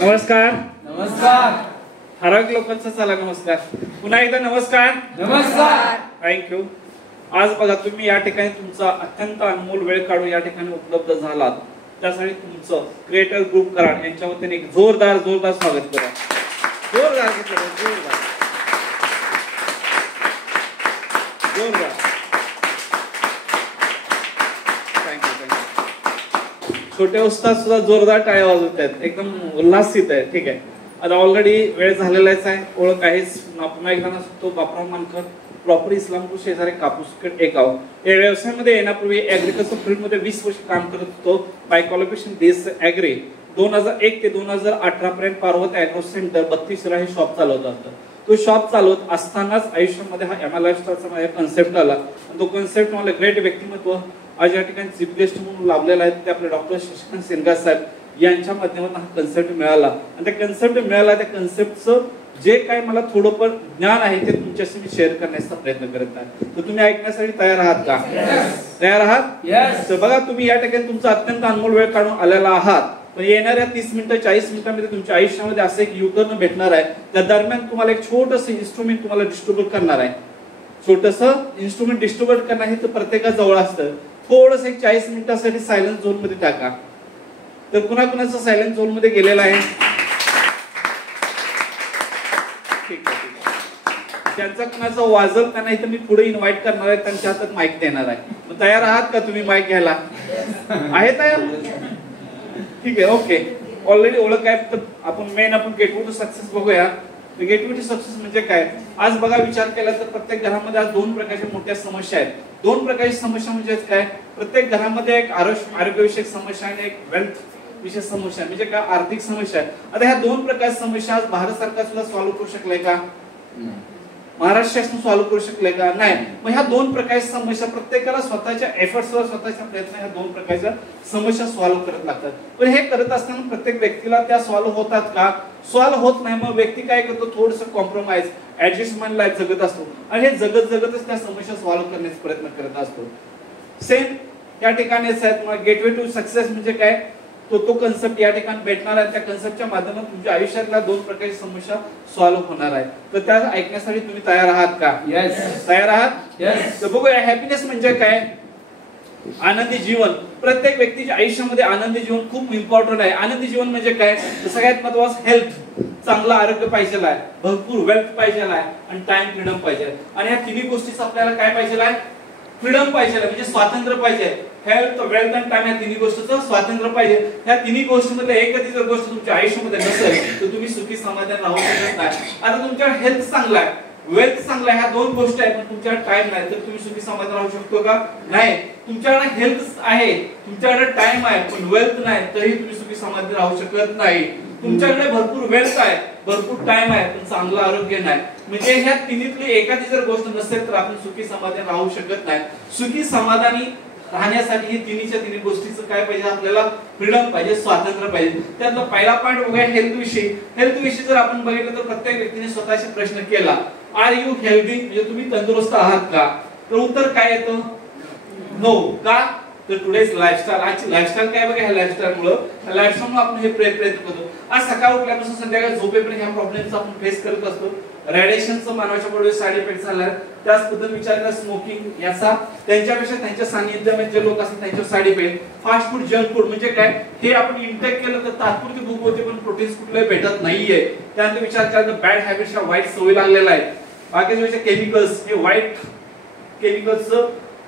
नमस्कार. नमस्कार. ठराविक लोकांचा चला नमस्कार. पुन्हा एकदा नमस्कार. नमस्कार. थँक्यू. आज बघा तुम्ही या ठिकाणी तुमचा अत्यंत अनमोल वेळ काढून या ठिकाणी उपलब्ध झालात, त्यासाठी तुमचं क्रिएटर ग्रुप कराड यांच्या वतीने एक जोरदार स्वागत करा. जोरदार. छोटे उस्ताद सुद्धा जोरदार टाळ्या वाजवत आहेत, एकदम उल्हासित आहे. ठीक आहे, आता ऑलरेडी वेळ झालेलाच आहे. ओळख आहेच. पुन्हा एकदा तो बापराव मानकर, प्रॉपर इस्लामपूर शेजारी कापूस एकाव. या व्यवसायामध्ये येण्यापूर्वी ऍग्रिकल्चर फील्डमध्ये 20 वर्ष काम करत होतो. Bye qualification base agri. 2001 ते 2018 पर्यंत पार्वत ऍग्रो सेंटर 32 हे शॉप चालवत होतं. तो शॉप चालवत असतानाच आयुष्यामध्ये हा एमआय लाईफस्टाईलचा कन्सेप्ट आला. तो कन्सेप्ट मला ग्रेट व्यक्तिमत्व आज या ठिकाणी चीफ गेस्ट म्हणून लाभलेला आहे ते आपले डॉक्टर शशिकांत सेनगार साहेब यांच्या माध्यमातून हा कन्सेप्ट मिळाला. आणि त्या कन्सेप्ट मिळाला, त्या कन्सेप्टचं जे काय मला थोडंफार ज्ञान आहे ते तुमच्याशी मी शेअर करण्याचा प्रयत्न करत आहे. तर तुम्ही ऐकण्यासाठी तयार आहात का? तयार आहात? तर बघा, तुम्ही या ठिकाणी तुमचा अत्यंत अनमोल वेळ काढून आलेला आहात. पण येणाऱ्या 30 मिनिटं 40 मिनिटांमध्ये तुमच्या आयुष्यामध्ये असं एक युटर्न भेटणार आहे. त्या दरम्यान तुम्हाला एक छोटंसं इन्स्ट्रुमेंट तुम्हाला डिस्ट्रीब्यूट करणार आहे. छोटंसं इन्स्ट्रुमेंट डिस्ट्रीब्यूट करणं हे तर प्रत्येकाजवळ असतं. थोडंसं एक 40 मिनिटांसाठी सायलेन्स झोन मध्ये टाका. तर कुणाचा सायलेन्स झोन मध्ये गेलेला आहे? ठीक आहे. ज्यांचा कुणाचा वाजल त्यांना इथं मी पुढे इन्व्हाइट करणार आहे, त्यांच्या हातात माईक देणार आहे. मग तयार आहात का तुम्ही माईक घ्यायला? आहे तयार? ठीक आहे, ओके. ऑलरेडी ओळख आहे. तर आपण गेटवे टू सक्सेस बघूया. गेटवे टू सक्सेस म्हणजे काय? आज बघा, विचार केला तर प्रत्येक घरामध्ये आज 2 प्रकारच्या मोठ्या समस्या आहेत. 2 प्रकारची समस्या म्हणजे काय? प्रत्येक घरामध्ये एक आरोग्यविषयक समस्या आणि एक वेल्थ विषयक समस्या म्हणजे काय? आर्थिक समस्या. आता ह्या 2 प्रकारच्या समस्या आज भारत सरकार सुद्धा सॉल्व्ह करू शकलंय का? महाराष्ट्र शासन सॉल्व्ह करू शकले का? नाही. मग ह्या 2 प्रकारच्या समस्या प्रत्येकाला स्वतःच्या एफर्ट्सवर, स्वतःच्या प्रयत्न ह्या 2 प्रकारच्या समस्या सॉल्व्ह करत लागतात. पण हे करत असताना प्रत्येक व्यक्तीला त्या सॉल्व्ह होतात का? सॉल्व्ह होत नाही. मग व्यक्ती काय करतो? थोडंसं कॉम्प्रोमाइज, ऍडजस्टमेंट लाईफ जगत असतो आणि हे जगतच त्या समस्या सॉल्व्ह करण्याचा प्रयत्न करत असतो. सेम या ठिकाणीच आहेत. मग गेटवे टू सक्सेस म्हणजे काय? तो कन्सेप्ट या ठिकाणी भेटणार आहे. त्या कन्सेप्टच्या माध्यमातून तुमच्या आयुष्यातल्या 2 प्रकारची समस्या सॉल्व्ह होणार आहे. तर त्या ऐकण्यासाठी तुम्ही तयार आहात का? येस. तयार आहात? येस. तर बघूया, हॅपीनेस म्हणजे काय? आनंदी जीवन. प्रत्येक व्यक्तीच्या आयुष्यामध्ये आनंदी जीवन खूप इम्पॉर्टंट आहे. आनंदी जीवन म्हणजे काय? सगळ्यात महत्त्वाचं हेल्थ, चांगलं आरोग्य पाहिजे आहे, भरपूर वेल्थ पाहिजे आहे आणि टाइम फ्रीडम पाहिजे. आणि ह्या तिन्ही गोष्टीचं आपल्याला काय पाहिजे आहे? फ्रीडम पाहिजे, म्हणजे स्वातंत्र्य पाहिजे. हेल्थ, वेल्थ आणि टाइम या तिन्ही गोष्टीचं स्वातंत्र्य पाहिजे. ह्या तिन्ही गोष्टींमध्ये एकच जर गोष्ट तुमच्या आयुष्यामध्ये नसेल तर तुम्ही सुखी समाधान राहू शकत नाही. आता तुमच्या हेल्थ चांगला आहे, वेल्थ चांगला आहे, ह्या 2 गोष्टी आहेत, पण तुमच्याकडे टाइम नाही, तर तुम्ही सुखी समाधान राहू शकतो का? नाही. तुमच्याकडे हेल्थ आहे, तुमच्याकडे टाइम आहे, पण वेल्थ नाही, तरी तुम्ही सुखी समाधान राहू शकत नाही. तुमच्याकडे भरपूर वेल्थ आहे, भरपूर टाइम आहे, पण चांगलं आरोग्य नाही. म्हणजे ह्या तिन्हीतली एखादी जर गोष्ट नसेल तर आपण सुखी समाधान राहू शकत नाही. सुखी समाधानी राहण्यासाठी ही तिन्ही गोष्टीचं काय पाहिजे? आपल्याला फ्रीडम पाहिजे, स्वातंत्र्य पाहिजे. त्यातला पहिला पॉईंट बघूया हेल्थ विषयी. हेल्थ विषयी जर आपण बघितलं तर प्रत्येक व्यक्तीने स्वतःशी प्रश्न केला, आर यू हेल्दी? म्हणजे तुम्ही तंदुरुस्त आहात का? तर उत्तर काय येतं? नो. का? तर टुडेज लाईफस्टाईल, आजची लाईफस्टाईल काय बघा, ह्या लाईफस्टाईल आपण हे प्रयत्न करतो. आज सकाळ उठल्यापासून संध्याकाळी झोपेपर्यंत ह्या प्रॉब्लेमचा आपण फेस करत असतो. रेडिएशनचं मानवाच्या बॉडीवर साइड इफेक्ट झाला. त्याच पद्धतीने विचार करा, स्मोकिंग याचा त्यांच्यापेक्षा त्यांच्या सानिध्यामध्ये जे लोक असतात त्यांच्यावर side effect. Fast food, junk food म्हणजे काय? हे आपण इंटेक केलं तर तात्पुरती भूक होते, पण प्रोटीन्स कुठले भेटत नाहीये. त्यानंतर विचार करा, बॅड हॅबिट्सच्या वाईट सवयी लागलेला आहे. बाकीचे केमिकल्स, हे वाईट केमिकल्स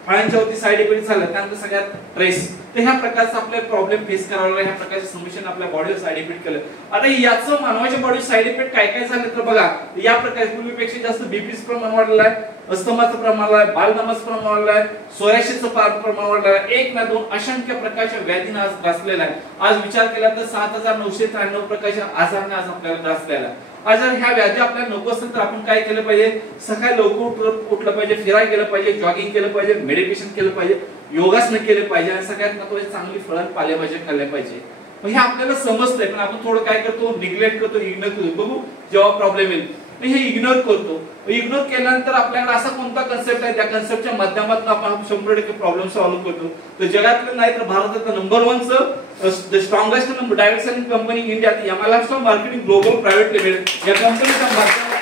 फळांच्यावरती साइड इफेक्ट झाला. त्यानंतर सगळ्यात स्ट्रेस. तर ह्या प्रकारचा आपल्याला प्रॉब्लेम फेस करावा लागला. ह्या प्रकारच्या समस्येने आपल्या बॉडीवर साइड इफेक्ट केलं. आता याचं मानवाच्या बॉडीवर साइड इफेक्ट काय काय झाले तर बघा, या प्रकारे पूर्वीपेक्षा जास्त बीपीचं प्रमाण वाढलं आहे, अस्थमाचं प्रमाण वाढलं आहे, बालदमाचं प्रमाण वाढलं आहे, सोरायसिसचं प्रमाण वाढलं आहे. 1 ना 2 असंख्य प्रकारच्या व्याधीने आज ग्रासलेला आहे. आज विचार केला तर 7993 प्रकारच्या आजाराने आज आपल्याला ग्रासलेला आहे. आज जर ह्या व्याधी आपल्याला नको असेल तर आपण काय केलं पाहिजे? सकाळी लवकर उठलं पाहिजे, फिरायला गेलं पाहिजे, जॉगिंग केलं पाहिजे, मेडिटेशन केलं पाहिजे, योगासनं केले पाहिजे आणि सगळ्यात महत्त्वाची चांगली फळं पालेभाज्या खाल्ल्या पाहिजे. मग हे आपल्याला समजतंय, पण आपण थोडं काय करतो? निग्लेक्ट करतो, इग्नोर करतो. बघू जेव्हा प्रॉब्लेम येईल. हे इग्नोर करतो. इग्नोर केल्यानंतर आपल्याला असा कोणता कन्सेप्ट आहे त्या कन्सेप्टच्या माध्यमातून आपण 100% प्रॉब्लेम सॉल्व्ह करतो. तर जगातलं नाही तर भारतातलं नंबर 1चं strongest direct selling company India MILFS marketing global private limited या कंपनीच्या माध्यमातून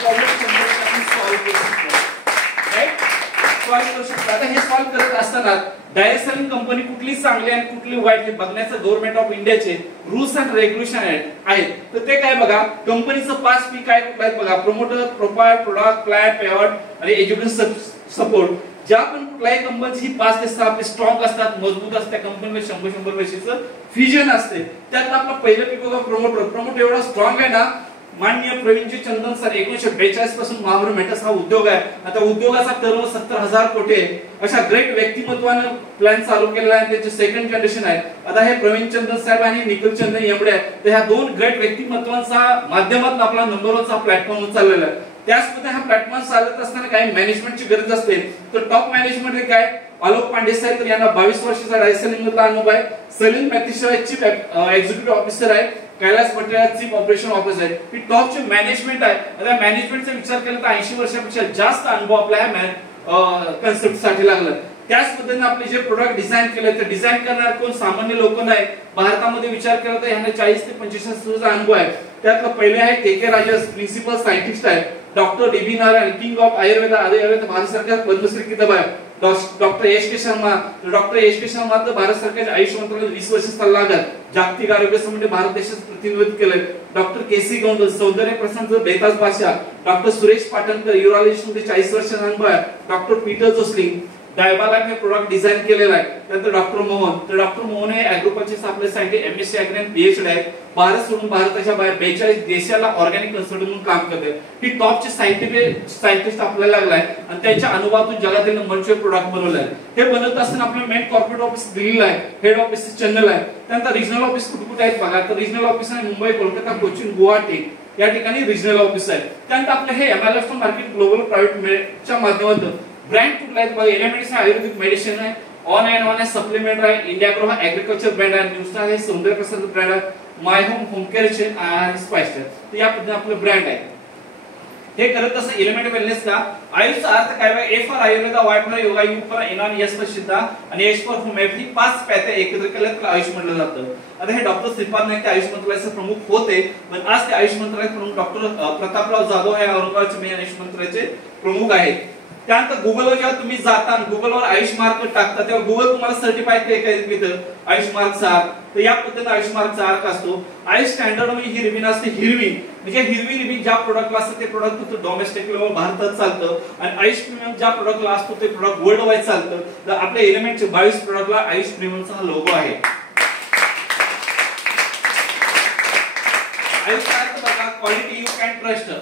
प्रॉब्लेम सॉल्व्ह करू शकतो. राईट, सॉल्व्ह करू शकतो. आता हे सॉल्व्ह करत असताना डायरेक्ट सेलिंग कंपनी कुठली चांगली आणि कुठली वाईट हे बघण्याचं गव्हर्नमेंट ऑफ इंडियाचे रूल्स अँड रेग्युलेशन आहेत. तर ते काय बघा, कंपनीचं 5 P काय कुठला आहेत बघा, प्रोमोटर, प्रोपाइट, प्रोडक्ट, प्लॅन, पेआउट आणि एज्युकेशन सपोर्ट. ज्या पण कुठल्याही कंपनीची 5 ते 6 आपले स्ट्रॉंग असतात, मजबूत असतात, कंपनीमध्ये 100 वर्षाचं व्हिजन असते. त्यात आपला पहिलं P बघा प्रोमोटर. प्रोमोटर एवढा स्ट्रॉंग आहे ना, माननीय प्रवीणजी चंदन सर 1942 पासून महावीर मेटल्स हा उद्योग आहे. आता उद्योगाचा टर्नओव्हर 70,000 कोटी आहे. अशा ग्रेट व्यक्तिमत्वाने प्लॅन चालू केलेला आहे. त्याचे सेकंड जनरेशन आहे. आता हे प्रवीण चंदन साहेब आणि निखिल चंदन एवढे आहेत. तर ह्या 2 ग्रेट व्यक्तिमत्वांचा माध्यमातून आपला नंबर 1चा प्लॅटफॉर्म चाललेला आहे. त्याचमध्ये हा प्लॅटफॉर्म चालत असताना काही मॅनेजमेंटची गरज असते. तर टॉप मॅनेजमेंट काय, आलोक पांडे साहेब, तर यांना 22 वर्षाचा डायरेक्ट सेलिंग मधला अनुभव आहे. सलीम मॅथिशर चीफ एक्झिक्युटिव्ह ऑफिसर आहे. Kailas Patel chief operation officer आहे. ही टॉपची मॅनेजमेंट आहे. आता मॅनेजमेंटचा विचार केला तर 80 वर्षापेक्षा जास्त अनुभव आपल्या कन्सेप्ट साठी लागला. त्याच पद्धतीने आपले जे प्रोडक्ट डिझाईन केले ते डिझाईन करणारे कोण सामान्य लोक नाही. भारतामध्ये विचार केला तर यांना 40 ते 45 वर्षाचा अनुभव आहे. त्यातलं पहिले आहे के राजा, प्रिन्सिपल सायंटिस्ट आहे. Doctor D B Narayan, king of Ayurveda, Ayurveda Bharat सरकार पद्मश्री किताब आहे. Doctor S K Sharma, doctor S K Sharma तर भारत सरकारच्या आयुष मंत्रालयात 20 वर्ष सल्लागार, जागतिक आरोग्य संघटनेमध्ये भारत देशाचं प्रतिनिधित्व केलंय. डॉक्टर के सी गौंडल, सौंदर्य प्रसाद बेताज भाषा. डॉक्टर सुरेश पाटणकर, युरोलॉजिस्ट मध्ये 40 वर्षाचा अनुभव आहे. डॉक्टर पीटर जोसलिंग डायबाला हे प्रोडक्ट डिझाईन केलेला आहे. त्यानंतर डॉक्टर मोहन, तर डॉक्टर मोहन हे ऍग्रोकल्चर आपले सायंटिस्ट, एमएससी ऍग्री आणि पीएचडी आहेत. भारत सोडून भारताच्या बाहेर 42 देशाला ऑर्गॅनिक कन्सल्टंट म्हणून काम करते. ही टॉपचे सायंटिस्ट आपल्याला लागलाय आणि त्यांच्या अनुभवातून जगातील नंबरचे प्रोडक्ट बनवले आहे. हे बनवत असताना आपलं मेन कॉर्पोरेट ऑफिस दिल्लीला आहे, हेड ऑफिस चेन्नईला आहे. त्यानंतर रिजनल ऑफिस कुठे कुठे आहेत बघा, तर रिजनल ऑफिस आहे मुंबई, कोलकाता, कोचीन, गुवाहाटी या ठिकाणी रिजनल ऑफिस आहे. त्यानंतर आपलं हे एमआयएलएफ मार्केट ग्लोबल प्रायव्हेटच्या माध्यमातून ब्रँड कुठला आहे बघा, एलिमेंट्स आयुर्वेदिक मेडिसिन आहे, ऑन अँड ऑन सप्लिमेंट आहे, इंडिया ग्रो हा ऍग्रीकल्चर ब्रँड आहे, न्यूस्टार हे सौंदर्य प्रसाद ब्रँड आहे, माय होम होम केअर चेन आणि स्पाइस आहे. तर या पद्धतीने आपलं ब्रँड आहे. हे करत असं एलिमेंट वेलनेसला आयुषचा अर्थ काय बघा, A for Ayurveda, Y for yoga, U for एनॉन, एस फॉर सिद्धा आणि एच फॉर होमिओपॅथी. 5 पॅथ्या एकत्र केल्या तर आयुष म्हटलं जातं. आता हे डॉक्टर श्रीपाद नाईक ते आयुष मंत्रालयाचे प्रमुख होते, पण आज ते आयुष मंत्रालयाचे प्रमुख डॉक्टर प्रतापराव जाधव हे औरंगाबादचे मेन आयुष मंत्रालयाचे प्रमुख आहेत. त्यानंतर गुगलवर जेव्हा तुम्ही जाता गुगलवर आयुष मार्क टाकता तेव्हा गुगल तुम्हाला सर्टिफाय देतं आयुष मार्कचा. तर या पद्धतीने आयुष मार्कचा अर्थ असतो. आयुष स्टँडर्ड म्हणजे ही रिबीन असते हिरवी, म्हणजे हिरवी रिबीन ज्या प्रोडक्टला असतं ते प्रोडक्ट फक्त डोमेस्टिक लेवल भारतात चालतं आणि आयुष प्रीमियम ज्या प्रोडक्टला असतो ते प्रोडक्ट वर्ल्ड वाईड चालतं. तर आपल्या एलिमेंटचे 22 प्रोडक्टला आयुष प्रीमियमचा हा लोगो आहे. आयुषचा अर्थ बघा, quality you can trust.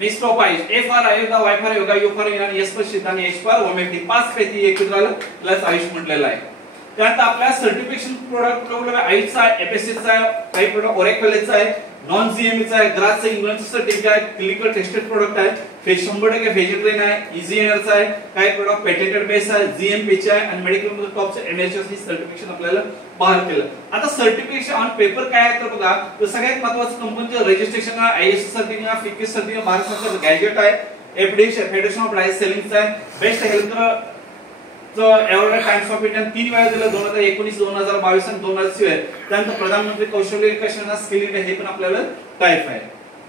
List of AYUSH, A for Ayurveda, Y for yoga, U for एनॉन, एस फॉर सिद्धा आणि एच फॉर होमिओपॅथी. 5 पैकी एकत्र आलं प्लस आयुष म्हटलेलं आहे. त्यानंतर आपल्या सर्टिफिकेशन प्रोडक्ट आयुषचा आहे, एफएससीचा आहे, काही प्रोडक्ट ओरेकलचा आहे, नॉन जीएमईचा आहे, ग्रासचा इंग्लंडचा सर्टिफिकेट आहे, क्लिनिकल टेस्टेड प्रोडक्ट आहे, 100% व्हेजिटेरियन आहे, इझी एनर्चा आहे, काही प्रोडक्ट पेटेंटेड बेस आहे, जीएमपीचे आहे आणि मेडिकल मध्ये टॉपचे एमएचएस ही सर्टिफिकेशन आपल्याला बहाल केलं. आता सर्टिफिकेशन ऑन पेपर काय आहे तर बघा, तर सगळ्यात महत्त्वाचं कंपनीचं रजिस्ट्रेशन आहे, आयएस सर्टिफिकेट, फिकेस सर्टिफिकेट, भारत सरकारचं गॅजेट आहे, एफडीए फेडरेशन ऑफ डायरेक्ट सेलिंगचा आहे, बेस्ट हेल्थ एवढ्या टाइम्स ऑफ इंडिया 3 वेळा दिलं, 2019, 2022 आणि 2023. त्यानंतर प्रधानमंत्री कौशल्य विकास योजना स्किल इंडिया हे पण आपल्याला टाईप आहे.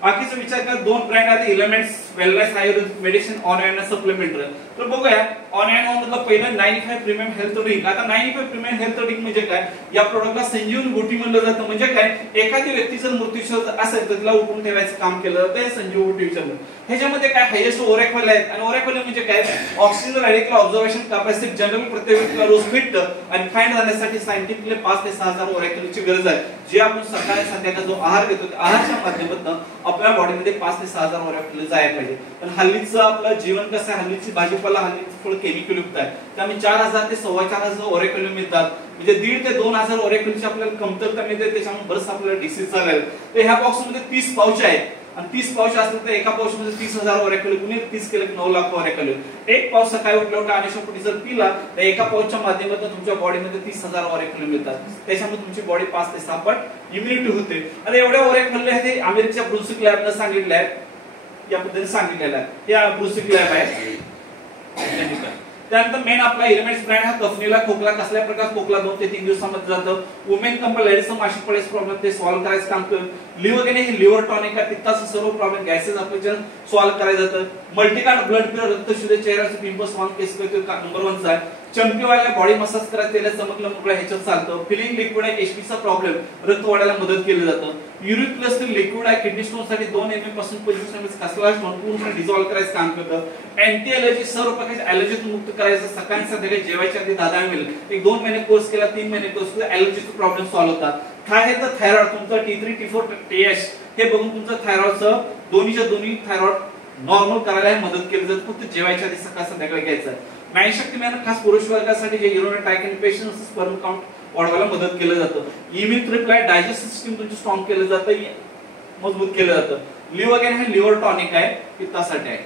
बाकीचा विचार करा, 2 ब्रँड आहेत, elements wellness Ayurvedic medicine, on and supplementary. तर बघूया ऑन अँड ऑन मधलं पहिलं 95 प्रीमियम हेल्थ ड्रिंक. आता 95 प्रीमियम हेल्थ ड्रिंक म्हणजे काय, या प्रोडक्टला संजीवनी बूटी म्हणलं जातं. म्हणजे काय, एखादी व्यक्ती जर मृत्यू असेल तर तिला उठून ठेवायचं काम केलं जातं संजीवनी बूटी विचारलं. ह्याच्यामध्ये काय हायेस्ट ओरेकल आहेत आणि ओरेकल म्हणजे काय, oxygen radical observation capacity general प्रत्येक व्यक्तीला रोज फिट आणि फाईन राहण्यासाठी सायंटिफिकली 5 ते 6,000 ओरेकलची गरज आहे. जे आपण सकाळी संध्याकाळी जो आहार घेतो त्या आहारच्या माध्यमातून आपल्या बॉडीमध्ये 5 ते 6,000 ओरेकल जायला पाहिजे. पण हल्लीचं आपलं जीवन कसं आहे, हल्लीची भाजीपाला हल्लीचं थोडं केमिकल युक्त आहे, त्यामुळे 4,000 ते 4,500 ओरेकल मिळतात. म्हणजे 1,500 ते 2,000 ओरेकलची आपल्याला कमतरता मिळते. त्याच्यामुळे बरंच आपल्याला डिसीज चालेल. तर ह्या बॉक्समध्ये 30 पाउच आहेत आणि 30 पाउच असतील तर एका पाउच मध्ये 30,000 ओरेकल, कुणी 30 केलं की 9 लाख ओरेकल. एक पाउच सकाळी उठल्यावर अनेशोपोटी जर पिला तर एका पाउचच्या माध्यमातून तुमच्या बॉडीमध्ये 30,000 ओरेकल मिळतात. त्याच्यामुळे तुमची बॉडी 5 ते 6 पट इम्युनिटी होते. आणि एवढ्या ओरेकल हे अमेरिकेच्या ब्रुन्सिक लॅबनं सांगितलंय. या पद्धतीने सांगितलेलं आहे. या ब्रुसिक लॅब आहे. त्यानंतर मेन आपला एलिमेंट्स ब्रँड हा कफनीला खोकला कसल्या प्रकारचा खोकला 2 ते 3 दिवसांमध्ये जातं. वुमेन कंपल लेडीजचं मासिक पाळीचं प्रॉब्लेम ते सॉल्व्ह करायचं काम करतं. लिव्हर हे लिव्हर टॉनिक आहे, पित्ताचं सर्व प्रॉब्लेम गॅसेस आपल्याला सॉल्व्ह करायचं जातं. मल्टीकार्ड ब्लड प्युअर रक्तशुद्ध चेहऱ्याचे पिंपल्स वन केस नंबर 1 आहे. चमकीवाल्या बॉडी मसाज करायला तेला चमकलं मोकळं ह्याच्यात चालतं. फिलिंग लिक्विड आहे, एचपीचा प्रॉब्लेम रक्त वाढायला मदत केली जातं. युरिक प्लस लिक्विड आहे, किडनी स्टोन साठी 2 ml पासून 25 ml कसला स्टोन पूर्ण डिसॉल्व्ह करायचं काम करतं. अँटी एलर्जी सर्व प्रकारच्या एलर्जीतून मुक्त करायचं. सकाळी संध्याकाळी जेवायच्या आधी 10 ml एक 2 महिने कोर्स केला, 3 महिने कोर्स केला, एलर्जीचे प्रॉब्लेम सॉल्व्ह होतात. थायरॉइड थायरॉइड तुमचा T3 T4 TH हे बघून तुमचं थायरॉइडचं दोन्ही थायरॉइड नॉर्मल करायला मदत केली जाते. फक्त जेवायच्या आधी सकाळ संध्याकाळी घ्यायचं. मॅनशक्ती मॅन खास पुरुष वर्गासाठी जे urinary track patient sperm count वाढवायला मदत केलं जातं. इम्युन रिप्लाय डायजेस्टिव्ह सिस्टम तुमची स्ट्रॉंग केलं जातं, मजबूत केलं जातं. लिव्हर हे लिव्हर टॉनिक आहे, पित्तासाठी आहे.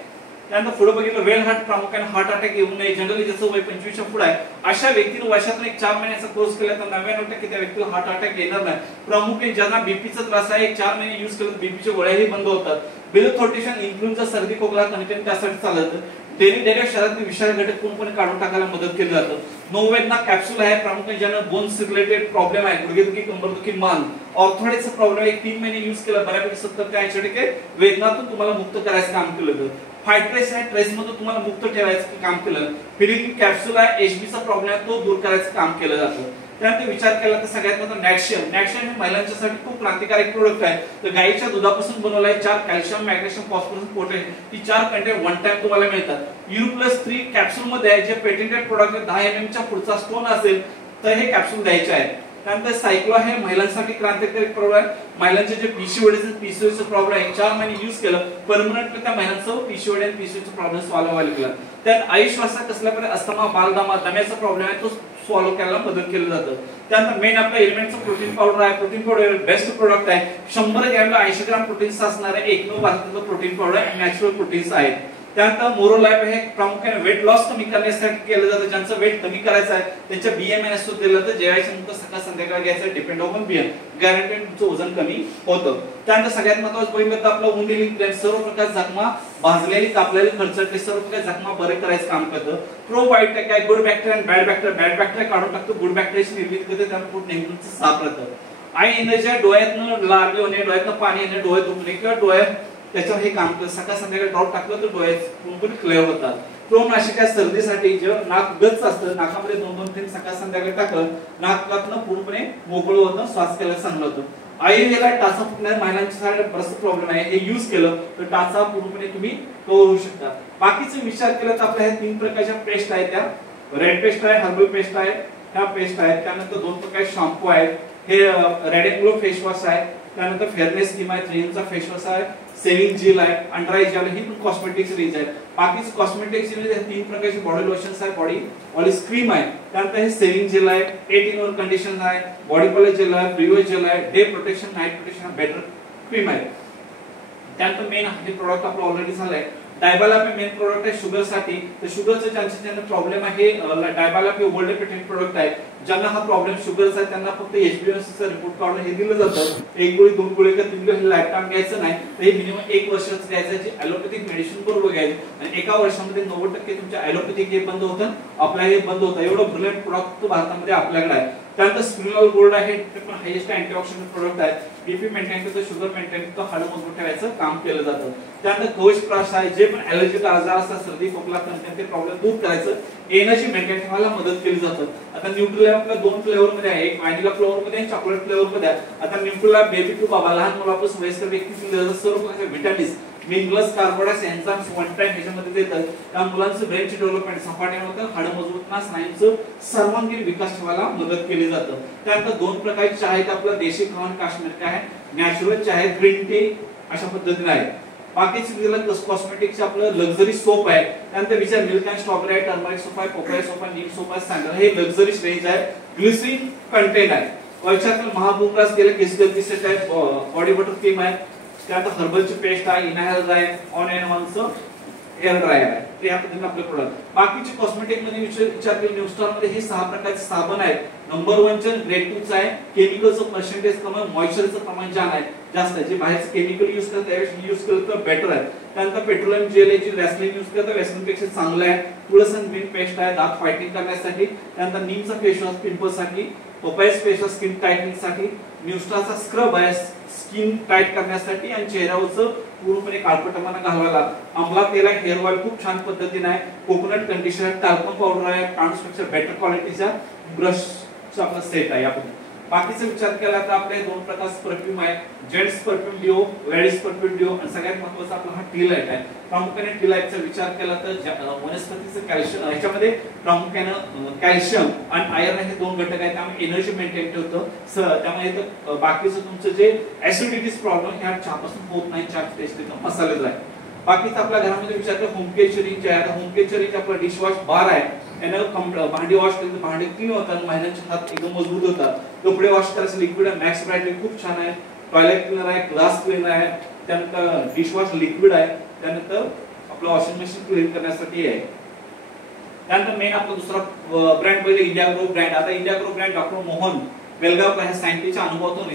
त्यानंतर पुढे बघितलं वेल हार्ट प्रामुख्याने हार्ट अटॅक येऊ नये. जनरली ज्याचं वय 25 च्या पुढे आहे अशा व्यक्तीने वर्षातून 4 महिन्याचा कोर्स केला तर 99% त्या व्यक्तीला हार्ट अटॅक येणार नाही. प्रामुख्याने ज्यांना बीपीचा त्रास आहे 4 महिने युज केलं तर बीपीच्या गोळ्याही बंद होतात. बिलोथोर्टिशन इन्फ्लुएन्झा सर्दी खोकला कंटेंट त्यासाठी चालतं. डेली शरीरातील विषारी घटक पूर्णपणे काढून टाकायला मदत केली जातं. नोवेदना कॅप्सूल आहे, प्रामुख्याने ज्यांना बोन्स रिलेटेड प्रॉब्लेम आहे, गुडघेदुखी कंबरदुखी मान ऑर्थोडेचा प्रॉब्लेम आहे, 3 महिने युज केला बऱ्यापैकी 70 ते 80% वेदनातून तुम्हाला मुक्त करायचं काम केलं जातं. फायट्रेस आहे, ट्रेस मधून तुम्हाला मुक्त ठेवायचं काम केलं. फिलिंग कॅप्सूल आहे, एचबीचा प्रॉब्लेम आहे तो दूर करायचं काम केलं जातं. त्यानंतर विचार केला तर सगळ्यात महत्त्वाचं नॅटशियम हे महिलांच्यासाठी खूप क्रांतिकारक प्रोडक्ट आहे. तर गाईच्या दुधापासून बनवलाय. 4 कॅल्शियम मॅग्नेशियम फॉस्फरस पोटॅशियम ही 4 कंटेंट वन टाइम तुम्हाला मिळतात. U+3 कॅप्सूल मध्ये आहे जे पेटेंटेड प्रोडक्ट आहे. 10 mm च्या पुढचा स्टोन असेल तर हे कॅप्सूल द्यायचे आहे. त्यानंतर सायक्लो हे महिलांसाठी क्रांतिकारक प्रोडक्ट आहे. महिलांचे जे पीसीओडीचा प्रॉब्लेम आहे 4 महिने युज केलं परमनंटली त्या महिलांचं पीसीओडी आणि पीसीओडीचा प्रॉब्लेम सॉल्व्ह व्हायला लागला. त्यात आयुष्वासा कसल्या प्रकारे अस्थमा बालदमा दम्याचा प्रॉब्लेम आहे तो सॉल्व्ह करायला मदत केली जातं. त्यानंतर मेन आपला एलिमेंटचं प्रोटीन पावडर आहे. प्रोटीन पावडर बेस्ट प्रोडक्ट आहे. 100 ग्रॅमला 80 ग्रॅम प्रोटीन्स असणारे एकमेव भारतातलं प्रोटीन पावडर आहे. नॅचरल प्रोटीन्स आहेत. त्यानंतर मोरोलाइफ हे प्रामुख्याने वेट लॉस कमी करण्यासाठी केलं जातं. ज्यांचं वेट कमी करायचं आहे त्यांच्या BMNS दिलं तर जेवायच्या नंतर सकाळ संध्याकाळ घ्यायचं डिपेंड ऑन BM गॅरंटेड तुमचं वजन कमी होतं. त्यानंतर सगळ्यात महत्त्वाचं बघितलं तर आपलं वुंड हिलिंग क्लेन्स सर्व प्रकार जखमा भाजलेली कापलेली खरचटली सर्व प्रकार जखमा बरे करायचं काम करतं. प्रोबायोटिक आहे, गुड बॅक्टेरिया आणि बॅड बॅक्टेरिया काढून टाकतो, गुड बॅक्टेरियाची निर्मिती करते, त्यामुळे पोट नेहमीच साफ राहतं. आय एनर्जी आहे, डोळ्यातनं लार्वे होणे, डोळ्यातनं पाणी येणे, डोळे दुखणे किंवा डोळ्यात त्याच्यावर हे काम करतं. सकाळ संध्याकाळी ड्रॉप टाकलं तर डोळे पूर्णपणे क्लिअर होतात. प्रोनाशिक आहे सर्दीसाठी, जेव्हा नाक गच्च असतं नाकामध्ये 2-2 थेंब सकाळ संध्याकाळी टाकलं नाकातनं पूर्णपणे मोकळं होतं, श्वास घ्यायला चांगलं होतं. आयुर्वेदा टाचा फुटणाऱ्या महिलांच्यासाठी बरंच प्रॉब्लेम आहे. हे युज केलं तर टाचा पूर्णपणे तुम्ही कव्हर होऊ शकता. बाकीचे विचार केला तर आपल्या ह्या 3 प्रकारच्या पेस्ट आहेत. त्या रेड पेस्ट आहे, हर्बल पेस्ट आहे, ह्या पेस्ट आहेत. त्यानंतर 2 प्रकारचे शॅम्पू आहेत. हे red end glow face wash आहे. त्यानंतर फेअरनेस स्कीम आहे, 3Mचा फेस वॉश आहे, सेव्हिंग जेल आहे, अंडर आय जेल ही पण कॉस्मेटिक्स रेंज आहे. बाकीचे कॉस्मेटिक्स रेंज 3 प्रकारचे बॉडी लोशन्स आहे, बॉडी ऑइल क्रीम आहे. त्यानंतर हे सेव्हिंग जेल आहे, 8 in 1 कंडिशन आहे, बॉडी पॉलिश जेल आहे, प्रिव्हिओ जेल आहे, day protection night protection better cream आहे. त्यानंतर मेन हे प्रोडक्ट आपलं ऑलरेडी झालंय. डायबालाप मेन प्रोडक्ट आहे शुगर साठी. तर शुगरचं ज्यांना प्रॉब्लेम आहे डायबालाप हे वर्ल्ड पेटेंट प्रोडक्ट आहे. ज्यांना हा प्रॉब्लेम शुगरचा आहे त्यांना फक्त HbA1c रिपोर्ट काढून हे दिलं जातं. 1 गोळी 2 गोळी किंवा 3 गोळी लाईफ टाइम घ्यायचं नाही, तर हे मिनिमम 1 वर्षाचं घ्यायचं. जे ॲलोपॅथिक मेडिसिन बरोबर घ्यायचं आणि 1 वर्षामध्ये 90% तुमच्या ॲलोपॅथिक हे बंद होतं, आपल्या हे बंद होतं. एवढं ब्रिलियंट प्रोडक्ट भारतामध्ये आपल्याकडे आहे. त्यानंतर स्पिरुलिना गोल्ड आहे, ते पण हायेस्ट अँटीऑक्सिडंट प्रोडक्ट आहे. बीपी मेंटेन करतो, शुगर मेंटेन करतो, हाडं मजबूत ठेवायचं काम केलं जातं. त्यानंतर कवच प्राश आहे, जे पण ॲलर्जिक आजार असतात सर्दी खोकला कंटेन ते प्रॉब्लेम दूर करायचं, एनर्जी मेंटेन ठेवायला मदत केली जातं. आता न्यूट्रिला आपल्या 2 फ्लेवर मध्ये आहे, एक व्हॅनिला फ्लेवर मध्ये आणि चॉकलेट फ्लेवर मध्ये आहे. आता न्यूट्रिला बेबी टू बाबा लहान मुलापासून वयस्कर व्यक्ती सर्व प्रकारचे vitamins minerals carbohydrates enzymes one time ह्याच्यामध्ये देतात. त्या मुलांचं ब्रेनची डेव्हलपमेंट सपाटीने होतं, हाडं मजबूत ना स्नायूंचं सर्वांगीण विकास ठेवायला मदत केली जातं. त्यानंतर 2 प्रकारचे चहा आहेत. आपला देशी खावन काश्मीर काय आहे, नॅचरल चहा आहे, ग्रीन टी अशा पद्धतीने आहे. बाकीचे कॉस्मेटिक्स आपलं लक्झरी सोप आहे. त्यानंतर विचार मिल्क अँड स्ट्रॉबेरी आहे, टर्मरिक सोप आहे, पोपाय सोप आहे, नीम सोप आहे, सॅन्डल हे लक्झरी रेंज आहे. ग्लिसरीन कंटेंट आहे. वर्षातील महाभूमरास गेले केसगती सेट आहे, बॉडी बटर क्रीम आहे. त्यानंतर हर्बलची पेस्ट आहे, इनहेलर आहे, ऑन एंड वनचं हेअर ड्रायर आहे. तर या पद्धतीने आपले प्रोडक्ट. बाकीचे कॉस्मेटिक मध्ये विचार केला न्यूस्टार मध्ये हे 6 प्रकारचे साबण आहेत. नंबर 1 चे ग्रेड 2 चा आहे. केमिकलचं पर्सेंटेज कमी आहे, मॉइश्चरचं प्रमाण जास्त आहे. जे बाहेरचं केमिकल यूज करतात त्यावेळेस यूज केलं तर बेटर आहे. त्यानंतर पेट्रोलियम जेल आहे, जी वॅसलीन यूज करतात वॅसलीन पेक्षा चांगलं आहे. तुळस आणि मीठ पेस्ट आहे दात फायटिंग करण्यासाठी. त्यानंतर नीमचा फेस वॉश पिंपल्ससाठी. Papaya face wash skin tightening साठी. न्यूस्टारचा स्क्रब आहे स्किन टाइट करण्यासाठी आणि चेहऱ्यावरचं पूर्णपणे काळपटपणा घालवायला. आमला तेल आहे, हेअर ऑइल खूप छान पद्धतीने आहे. कोकोनट कंडिशनर, टाल्कम पावडर आहे, ट्रान्सपेक्चर बेटर क्वालिटीचा ब्रशचा आपला सेट आहे. आपण बाकीचा विचार केला तर आपले 2 प्रकारचे परफ्यूम आहे. Gents perfume deo, ladies perfume deo आणि सगळ्यात महत्त्वाचा आपला हा टी लाईट आहे. प्रामुख्याने टी लाईटचा विचार केला तर वनस्पतीचं कॅल्शियम ह्याच्यामध्ये प्रामुख्याने कॅल्शियम आणि आयर्न हे 2 घटक आहेत. त्यामुळे एनर्जी मेंटेन ठेवतं. त्यामुळे बाकीचं तुमचं जे ऍसिडिटीज प्रॉब्लेम ह्या चहापासून होत नाही. चहा टेस्ट मसालेदार आहे. बाकीचं आपल्या घरामध्ये विचार केला होम केअर चेरिंग आहे. होम केअर चेरिंग आपला डिशवॉश बार आहे. यानं भांडी वॉश केली तर भांडी क्लीन होतात, महिलांचे हात एकदम मजबूत होतात. कपडे वॉश करायचं लिक्विड आहे, मॅक्स ब्राईट खूप छान आहे. टॉयलेट क्लीनर आहे, ग्लास क्लीनर आहे. त्यानंतर डिशवॉश लिक्विड आहे. त्यानंतर आपलं वॉशिंग मशीन क्लीन करण्यासाठी आहे. त्यानंतर मेन आपला दुसरा ब्रँड पहिले इंडिया ग्रो ब्रँड. आता India grow brand doctor Mohan Belgaonkar ह्या सायंटिस्टच्या अनुभवातून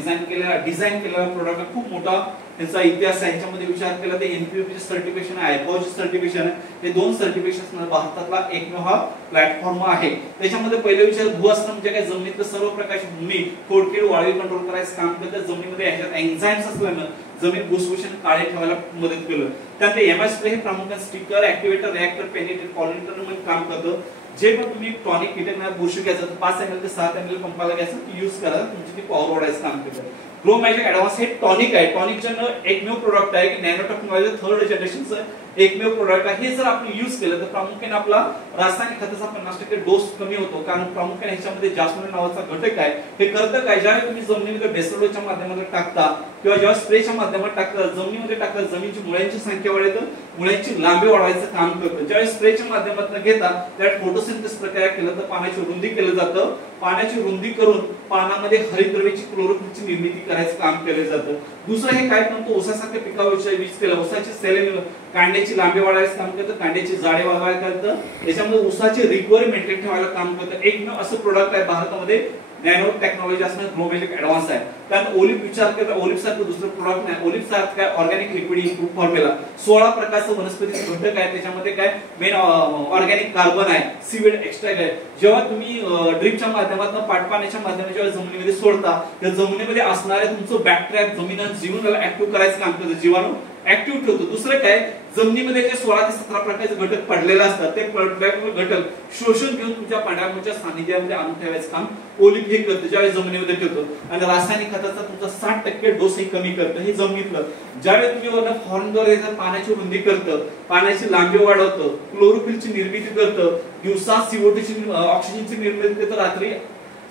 डिझाईन केलेला प्रोडक्ट खूप मोठा त्यांचा इतिहास आहे. याच्यामध्ये विचार केला तर एनपीपीचे सर्टिफिकेशन आहे, आयपॉचे सर्टिफिकेशन आहे. हे 2 सर्टिफिकेशन भारतातला एकमेव हा प्लॅटफॉर्म आहे. त्याच्यामध्ये पहिले विचार भूअस्त्र म्हणजे काय, जमिनीतलं सर्व प्रकारची भूमी खोडकीड वाळवी कंट्रोल करायचं काम करतात. जमिनीमध्ये एन्झाईम्स असल्यानं जमीन भुसभुशीत काळे ठेवायला मदत केलं. त्यानंतर एमएस हे प्रामुख्याने स्टिकर, ऍक्टिव्हेटर, रिएक्टर, पेनिट्रेट, पॉलिनेटर म्हणून काम करतं. जे पण तुम्ही टॉनिक कीटकनाशक बुरशी घ्यायचं 5 ml ते 7 ml पंपाला घ्यायचं यूज करा, तुमची ती पॉवर वाढायचं काम करतं. ग्रो मॅजिक ऍडव्हान्स हे टॉनिक आहे. टॉनिकचं एकमेव प्रोडक्ट आहे की नॅनो टेक्नॉलॉजी 3rd जनरेशनचं एकमेव प्रोडक्ट आहे. हे जर आपण यूज केलं तर प्रामुख्याने आपला रासायनिक खताचा 50% डोस कमी होतो. कारण प्रामुख्याने ह्याच्यामध्ये जास्मिन नावाचा घटक आहे. हे करतं काय, ज्यावेळी तुम्ही जमिनीमध्ये बेसलोच्या माध्यमातून टाकता किंवा जेव्हा स्प्रेच्या माध्यमातून टाकता जमिनीमध्ये टाकता जमिनीची मुळ्यांची संख्या वाढते, मुळ्यांची लांबी वाढवायचं काम करतं. ज्यावेळी स्प्रेच्या माध्यमातून घेता त्यात फोटोसिंथेसिस प्रक्रिया केलं तर पाण्याची रुंदी केलं जातं. पाण्याची रुंदी करून पानामध्ये हरितद्रव्याची क्लोरोफिलची निर्मिती करायचं काम केलं जातं. दुसरं हे काय करतो, ऊसासारख्या पिकाविषयी वीज केलं. ऊसाची सेल कांड्याची लांबी वाढवायचं काम करतं, कांड्याची जाडी वाढवायला करतं. त्याच्यामध्ये ऊसाची रिकव्हरी मेंटेन ठेवायला काम करतं. एकमेव असं प्रोडक्ट आहे भारतामध्ये नॅनो टेक्नॉलॉजी असणं ग्रो मॅजिक ऍडव्हान्स आहे. कारण ओलिव्ह विचार केला, ओलिव्ह सारखं दुसरं प्रोडक्ट नाही. ओलिव्ह सारखं काय ऑर्गॅनिक लिक्विड इम्प्रूव्ह फॉर्म्युला 16 प्रकारचं वनस्पतीचे घटक आहे. त्याच्यामध्ये काय मेन ऑर्गॅनिक कार्बन आहे, सीवीड एक्स्ट्रॅक्ट आहे. जेव्हा तुम्ही ड्रिपच्या माध्यमातून पाटपाण्याच्या माध्यमातून जेव्हा जमिनीमध्ये सोडता त्या जमिनीमध्ये असणारे तुमचं बॅक्टेरिया जमिनीला जीवनाला ऍक्टिव्ह करायचं काम करतं, जीवाणू ऍक्टिव्ह ठेवतो. दुसरं काय, जमिनीमध्ये जे 16 ते 17 प्रकारचे घटक पडलेले असतात ते घटक शोषण घेऊन तुमच्या पाण्याच्या सानिध्यामध्ये आणून ठेवायचं काम ओलिव्ह हे करतं ज्यावेळी जमिनीमध्ये ठेवतो. आणि रासायनिक खताचा तुमचा 60% डोस हे कमी करतं. हे जमिनीतलं ज्यावेळी तुम्ही वरनं फॉर्मद्वारे पाण्याची रुंदी करतं, पाण्याची लांबी वाढवतं, क्लोरोफिलची निर्मिती करतं, दिवसा CO2ची ऑक्सिजनची निर्मिती करतं, रात्री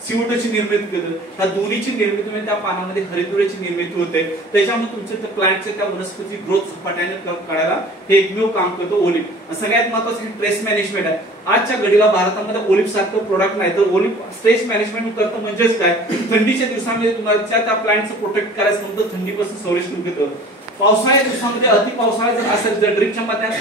CO2ची निर्मिती करतं. त्या दोन्हीची निर्मिती म्हणजे त्या पानामध्ये हरितद्रव्याची निर्मिती होते. त्याच्यामुळे तुमच्या प्लांटच्या त्या वनस्पतीची ग्रोथ झपाट्याने करायला हे एकमेव काम करतो ओलिव्ह. सगळ्यात महत्त्वाचं हे स्ट्रेस मॅनेजमेंट आहे. आजच्या घडीला भारतामध्ये ओलिव्ह सारखं प्रोडक्ट नाही. तर ओलिव्ह स्ट्रेस मॅनेजमेंट करतं म्हणजेच काय, थंडीच्या दिवसामध्ये तुम्हाला त्या प्लांटचं प्रोटेक्ट करायचं म्हणतं, थंडीपासून संरक्षण घेतं. पावसाळ्या दिवसामध्ये अति पावसाळा जर असेल, जर ड्रिपच्या माध्यमात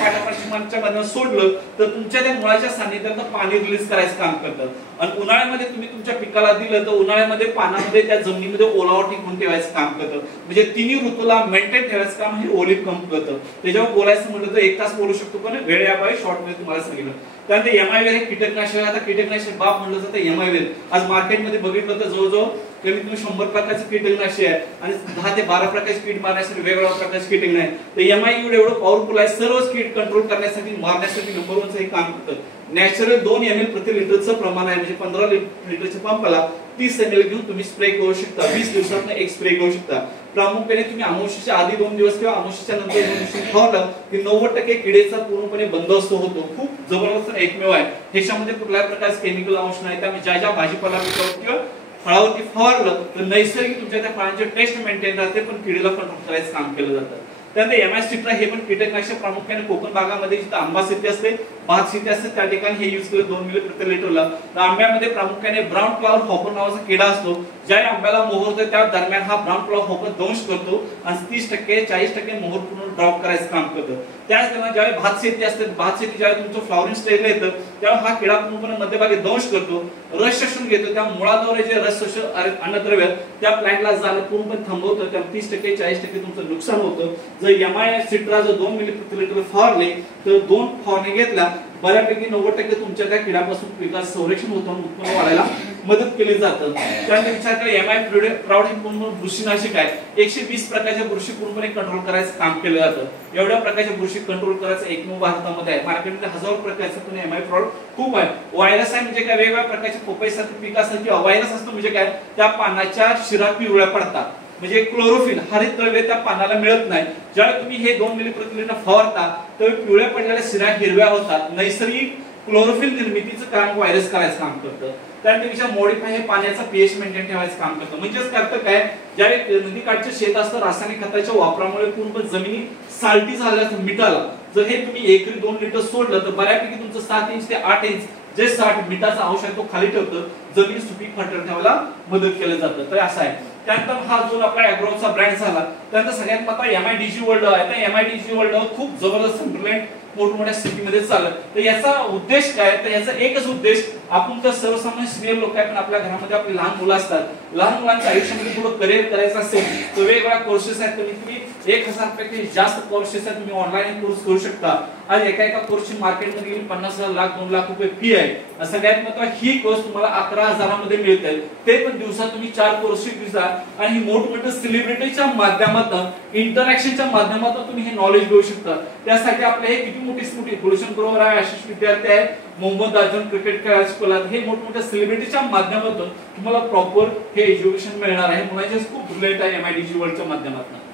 पाण्याच्या माध्यमात सोडलं तर तुमच्या त्या मुळाच्या सानिध्यात पाणी रिलीज करायचं काम करतं. आणि उन्हाळ्यामध्ये तुम्ही तुमच्या पिकाला दिलं तर उन्हाळ्यामध्ये पानामध्ये त्या जमिनीमध्ये ओलावा टिकवून ठेवायचं काम करतं. म्हणजे तिन्ही ऋतूला मेंटेन ठेवायचं काम हे ओलिव्ह काम करतं. त्याच्यावर बोलायचं म्हटलं तर 1 तास बोलू शकतो, पण वेळेअभावी शॉर्ट मध्ये तुम्हाला सांगितलं. त्यानंतर एमआयवेल हे कीटकनाशक. आता कीटकनाशक बाप म्हणलं जातं एमआयवेल. आज मार्केटमध्ये बघितलं तर जवळजवळ कमीत कमी 100 प्रकारचे कीटकनाशक आहे आणि 10 ते 12 प्रकारचे कीड मारण्यासाठी वेगवेगळ्या प्रकारचे कीटक नाही. तर एमआयवेल एवढं पॉवरफुल आहे, सर्वच कीड कंट्रोल करण्यासाठी मारण्यासाठी नंबर 1 हे काम करतं. नॅचरल 2 ml प्रति लिटरचं प्रमाण आहे. म्हणजे 15 लिटरच्या पंपाला 30 ml घेऊन तुम्ही स्प्रे करू शकता. 20 दिवसात एक स्प्रे करू शकता. प्रामुख्याने तुम्ही अमावस्येच्या आधी 2 दिवस किंवा अमावस्येच्या नंतर 2 दिवस फवारलं की 90% किडेचा पूर्णपणे बंदोबस्त होतो. खूप जबरदस्त एकमेव आहे. ह्याच्यामध्ये कुठल्याही प्रकारचे केमिकल अंश नाही. त्यामुळे ज्या ज्या भाजीपाला पिकावर किंवा फळावरती फवारलं तर नैसर्गिक तुमच्या त्या फळांचे टेस्ट मेंटेन राहते, पण किडीला कंट्रोल करायचं काम केलं जातं. त्यानंतर एमआय स्ट्रिक्ट्रा हे पण कीटकनाशक प्रामुख्याने कोकण भागामध्ये जिथे आंबा शेती असते भात शेती असते त्या ठिकाणी हे यूज केलं 2 मिली प्रति लिटरला. तर आंब्यामध्ये प्रामुख्याने ब्राऊन फ्लॉवर हॉपर नावाचा किडा असतो. ज्या आंब्याला मोहरतो त्या दरम्यान हा ब्राऊन फ्लॉवर हॉपर दंश करतो आणि 30% 40% मोहर पूर्ण ड्रॉप करायचं काम करतं. त्याच दरम्यान ज्यावेळी भात शेती असते, भात शेती ज्यावेळी तुमचं फ्लॉवरिंग स्टेजला येतं त्यावेळी हा किडा पूर्णपणे मध्यभागी दंश करतो, रस शोषून घेतो. त्या मुळाद्वारे जे रस शोषण अन्नद्रव्य त्या प्लांटला जाणं पूर्णपणे थांबवतं. त्या 30% 40% तुमचं नुकसान होतं. जर एमआय सिट्रा जर 2 मिली प्रति लिटर फवारले तर 2 फवारणी घेतल्या बऱ्यापैकी 90% तुमच्या त्या किड्यापासून पिकाचं संरक्षण होतं आणि उत्पन्न वाढायला मदत केली जातं. त्यानंतर विचार केला एमआय प्राऊड हे पूर्ण बुरशीनाशक आहे. 120 प्रकारच्या बुरशी पूर्णपणे कंट्रोल करायचं काम केलं जातं. एवढ्या प्रकारच्या बुरशी कंट्रोल करायचं एकमेव भारतामध्ये आहे. मार्केटमध्ये हजारो प्रकारचे पण एमआय प्राऊड खूप आहे. व्हायरस आहे म्हणजे काय, वेगवेगळ्या प्रकारचे पपईसारखे पिकासारखे किंवा व्हायरस असतो म्हणजे काय, त्या पानाच्या शिरा पिवळ्या पडतात म्हणजे क्लोरोफिल हरित द्रव्य त्या पानाला मिळत नाही. ज्यावेळी तुम्ही हे 2 मिली प्रति लिटर फवारता तर पिवळ्या पडलेल्या शिरा हिरव्या होतात. नैसर्गिक क्लोरोफिल निर्मितीचं काम व्हायरस करायचं काम करतं. त्यापेक्षा मॉडिफाय हे पाण्याचा पीएच मेंटेन ठेवायचं काम करतं. म्हणजेच करतं काय, ज्यावेळी नदीकाठचं शेत असतं रासायनिक खताच्या वापरामुळे पूर्ण जमिनी साल्टी झाल्या असतात मिठाला. जर हे तुम्ही एकरी 2 लिटर सोडलं तर बऱ्यापैकी तुमचं 7 इंच ते 8 इंच जे 60 मिठाचा अंश आहे तो खाली ठेवतं, जमीन सुपीक फर्टाईल ठेवायला मदत केलं जातं. तर असं आहे. त्यानंतर हा जो आपला ॲग्रोचा ब्रँड झाला त्यानंतर सगळ्यात महत्त्वाचा एमआयडीजी वर्ल्ड आहे. आता एमआयडीजी वर्ल्ड खूप जबरदस्त ब्रँड मोठमोठ्या सिटीमध्ये चालत. तर याचा उद्देश काय, तर याचा एकच उद्देश, आपण तर सर्वसामान्य सिनियर लोक आहे पण आपल्या घरामध्ये आपली लहान मुलं असतात. लहान मुलांच्या आयुष्यामध्ये पुढे करिअर करायचं असेल तर वेगवेगळ्या कोर्सेस आहेत. तुम्ही 1000 पैकी जास्त कोर्सेस आहेत, तुम्ही ऑनलाईन कोर्स करू शकता. आज एका कोर्सची मार्केटमध्ये 50,000 लाख 2 लाख रुपये फी आहे. सगळ्यात महत्त्वाचं ही कोर्स तुम्हाला 11,000 मध्ये मिळते. ते पण दिवसात तुम्ही 4 कोर्स शिकता आणि ही मोठमोठ्या सेलिब्रिटीच्या माध्यमातून इंटरॅक्शनच्या माध्यमातून तुम्ही हे नॉलेज घेऊ शकता. त्यासाठी आपले हे किती मोठी पोल्युशन बरोबर आहे, आशिष विद्यार्थी आहे, मोहम्मद अजम क्रिकेट खेळायला शिकवतात. हे मोठमोठ्या सेलिब्रिटीच्या माध्यमातून तुम्हाला प्रॉपर हे एज्युकेशन मिळणार आहे. मुलांचे खूप रिलेट आहे एमआयडीजी वर्ल्डच्या माध्यमातून.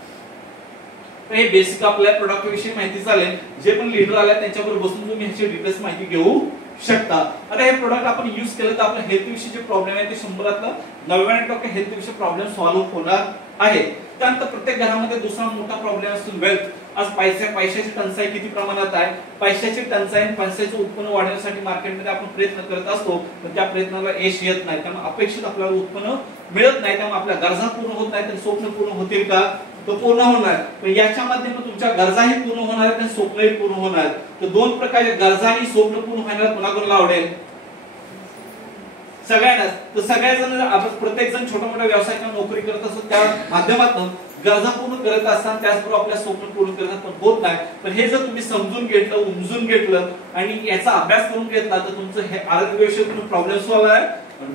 तर हे बेसिक आपल्या प्रोडक्ट विषयी माहिती चालेल. जे पण लीडर आले त्यांच्याबरोबर बसून तुम्ही ह्याची डिटेल्स माहिती घेऊ शकता. आता हे प्रोडक्ट आपण यूज केलं तर आपल्या हेल्थ विषयी जे प्रॉब्लेम आहे ते 100%ला 99% हेल्थ विषयी प्रॉब्लेम सॉल्व्ह होणार आहे. त्यानंतर प्रत्येक घरामध्ये दुसरा मोठा प्रॉब्लेम असतो वेल्थ. आज पैशाची टंचाई किती प्रमाणात आहे. पैशाची टंचाई आणि पैशाचं उत्पन्न वाढवण्यासाठी मार्केटमध्ये आपण प्रयत्न करत असतो पण त्या प्रयत्नाला यश येत नाही. त्यामुळे अपेक्षित आपल्याला उत्पन्न मिळत नाही. त्यामुळे आपल्या गरजा पूर्ण होत नाही तर स्वप्न पूर्ण होतील का, तो पूर्ण होणार. पण याच्या माध्यमातून तुमच्या गरजाही पूर्ण होणार आहेत आणि स्वप्नही पूर्ण होणार. तर 2 प्रकारचे गरजा आणि स्वप्न पूर्ण होण्याला कोणाकोणाला आवडेल, सगळ्यांनाच. तर सगळ्याजण आपण प्रत्येक जण छोटा मोठा व्यवसाय किंवा नोकरी करत असतो त्या माध्यमातून गरजा पूर्ण करत असतात, त्याचबरोबर आपल्या स्वप्न पूर्ण करतात पण होत नाही. पण हे जर तुम्ही समजून घेतलं, उमजून घेतलं आणि याचा अभ्यास करून घेतला तर तुमचं हे आरोग्य विषयक प्रॉब्लेम सॉल्व्ह आहे,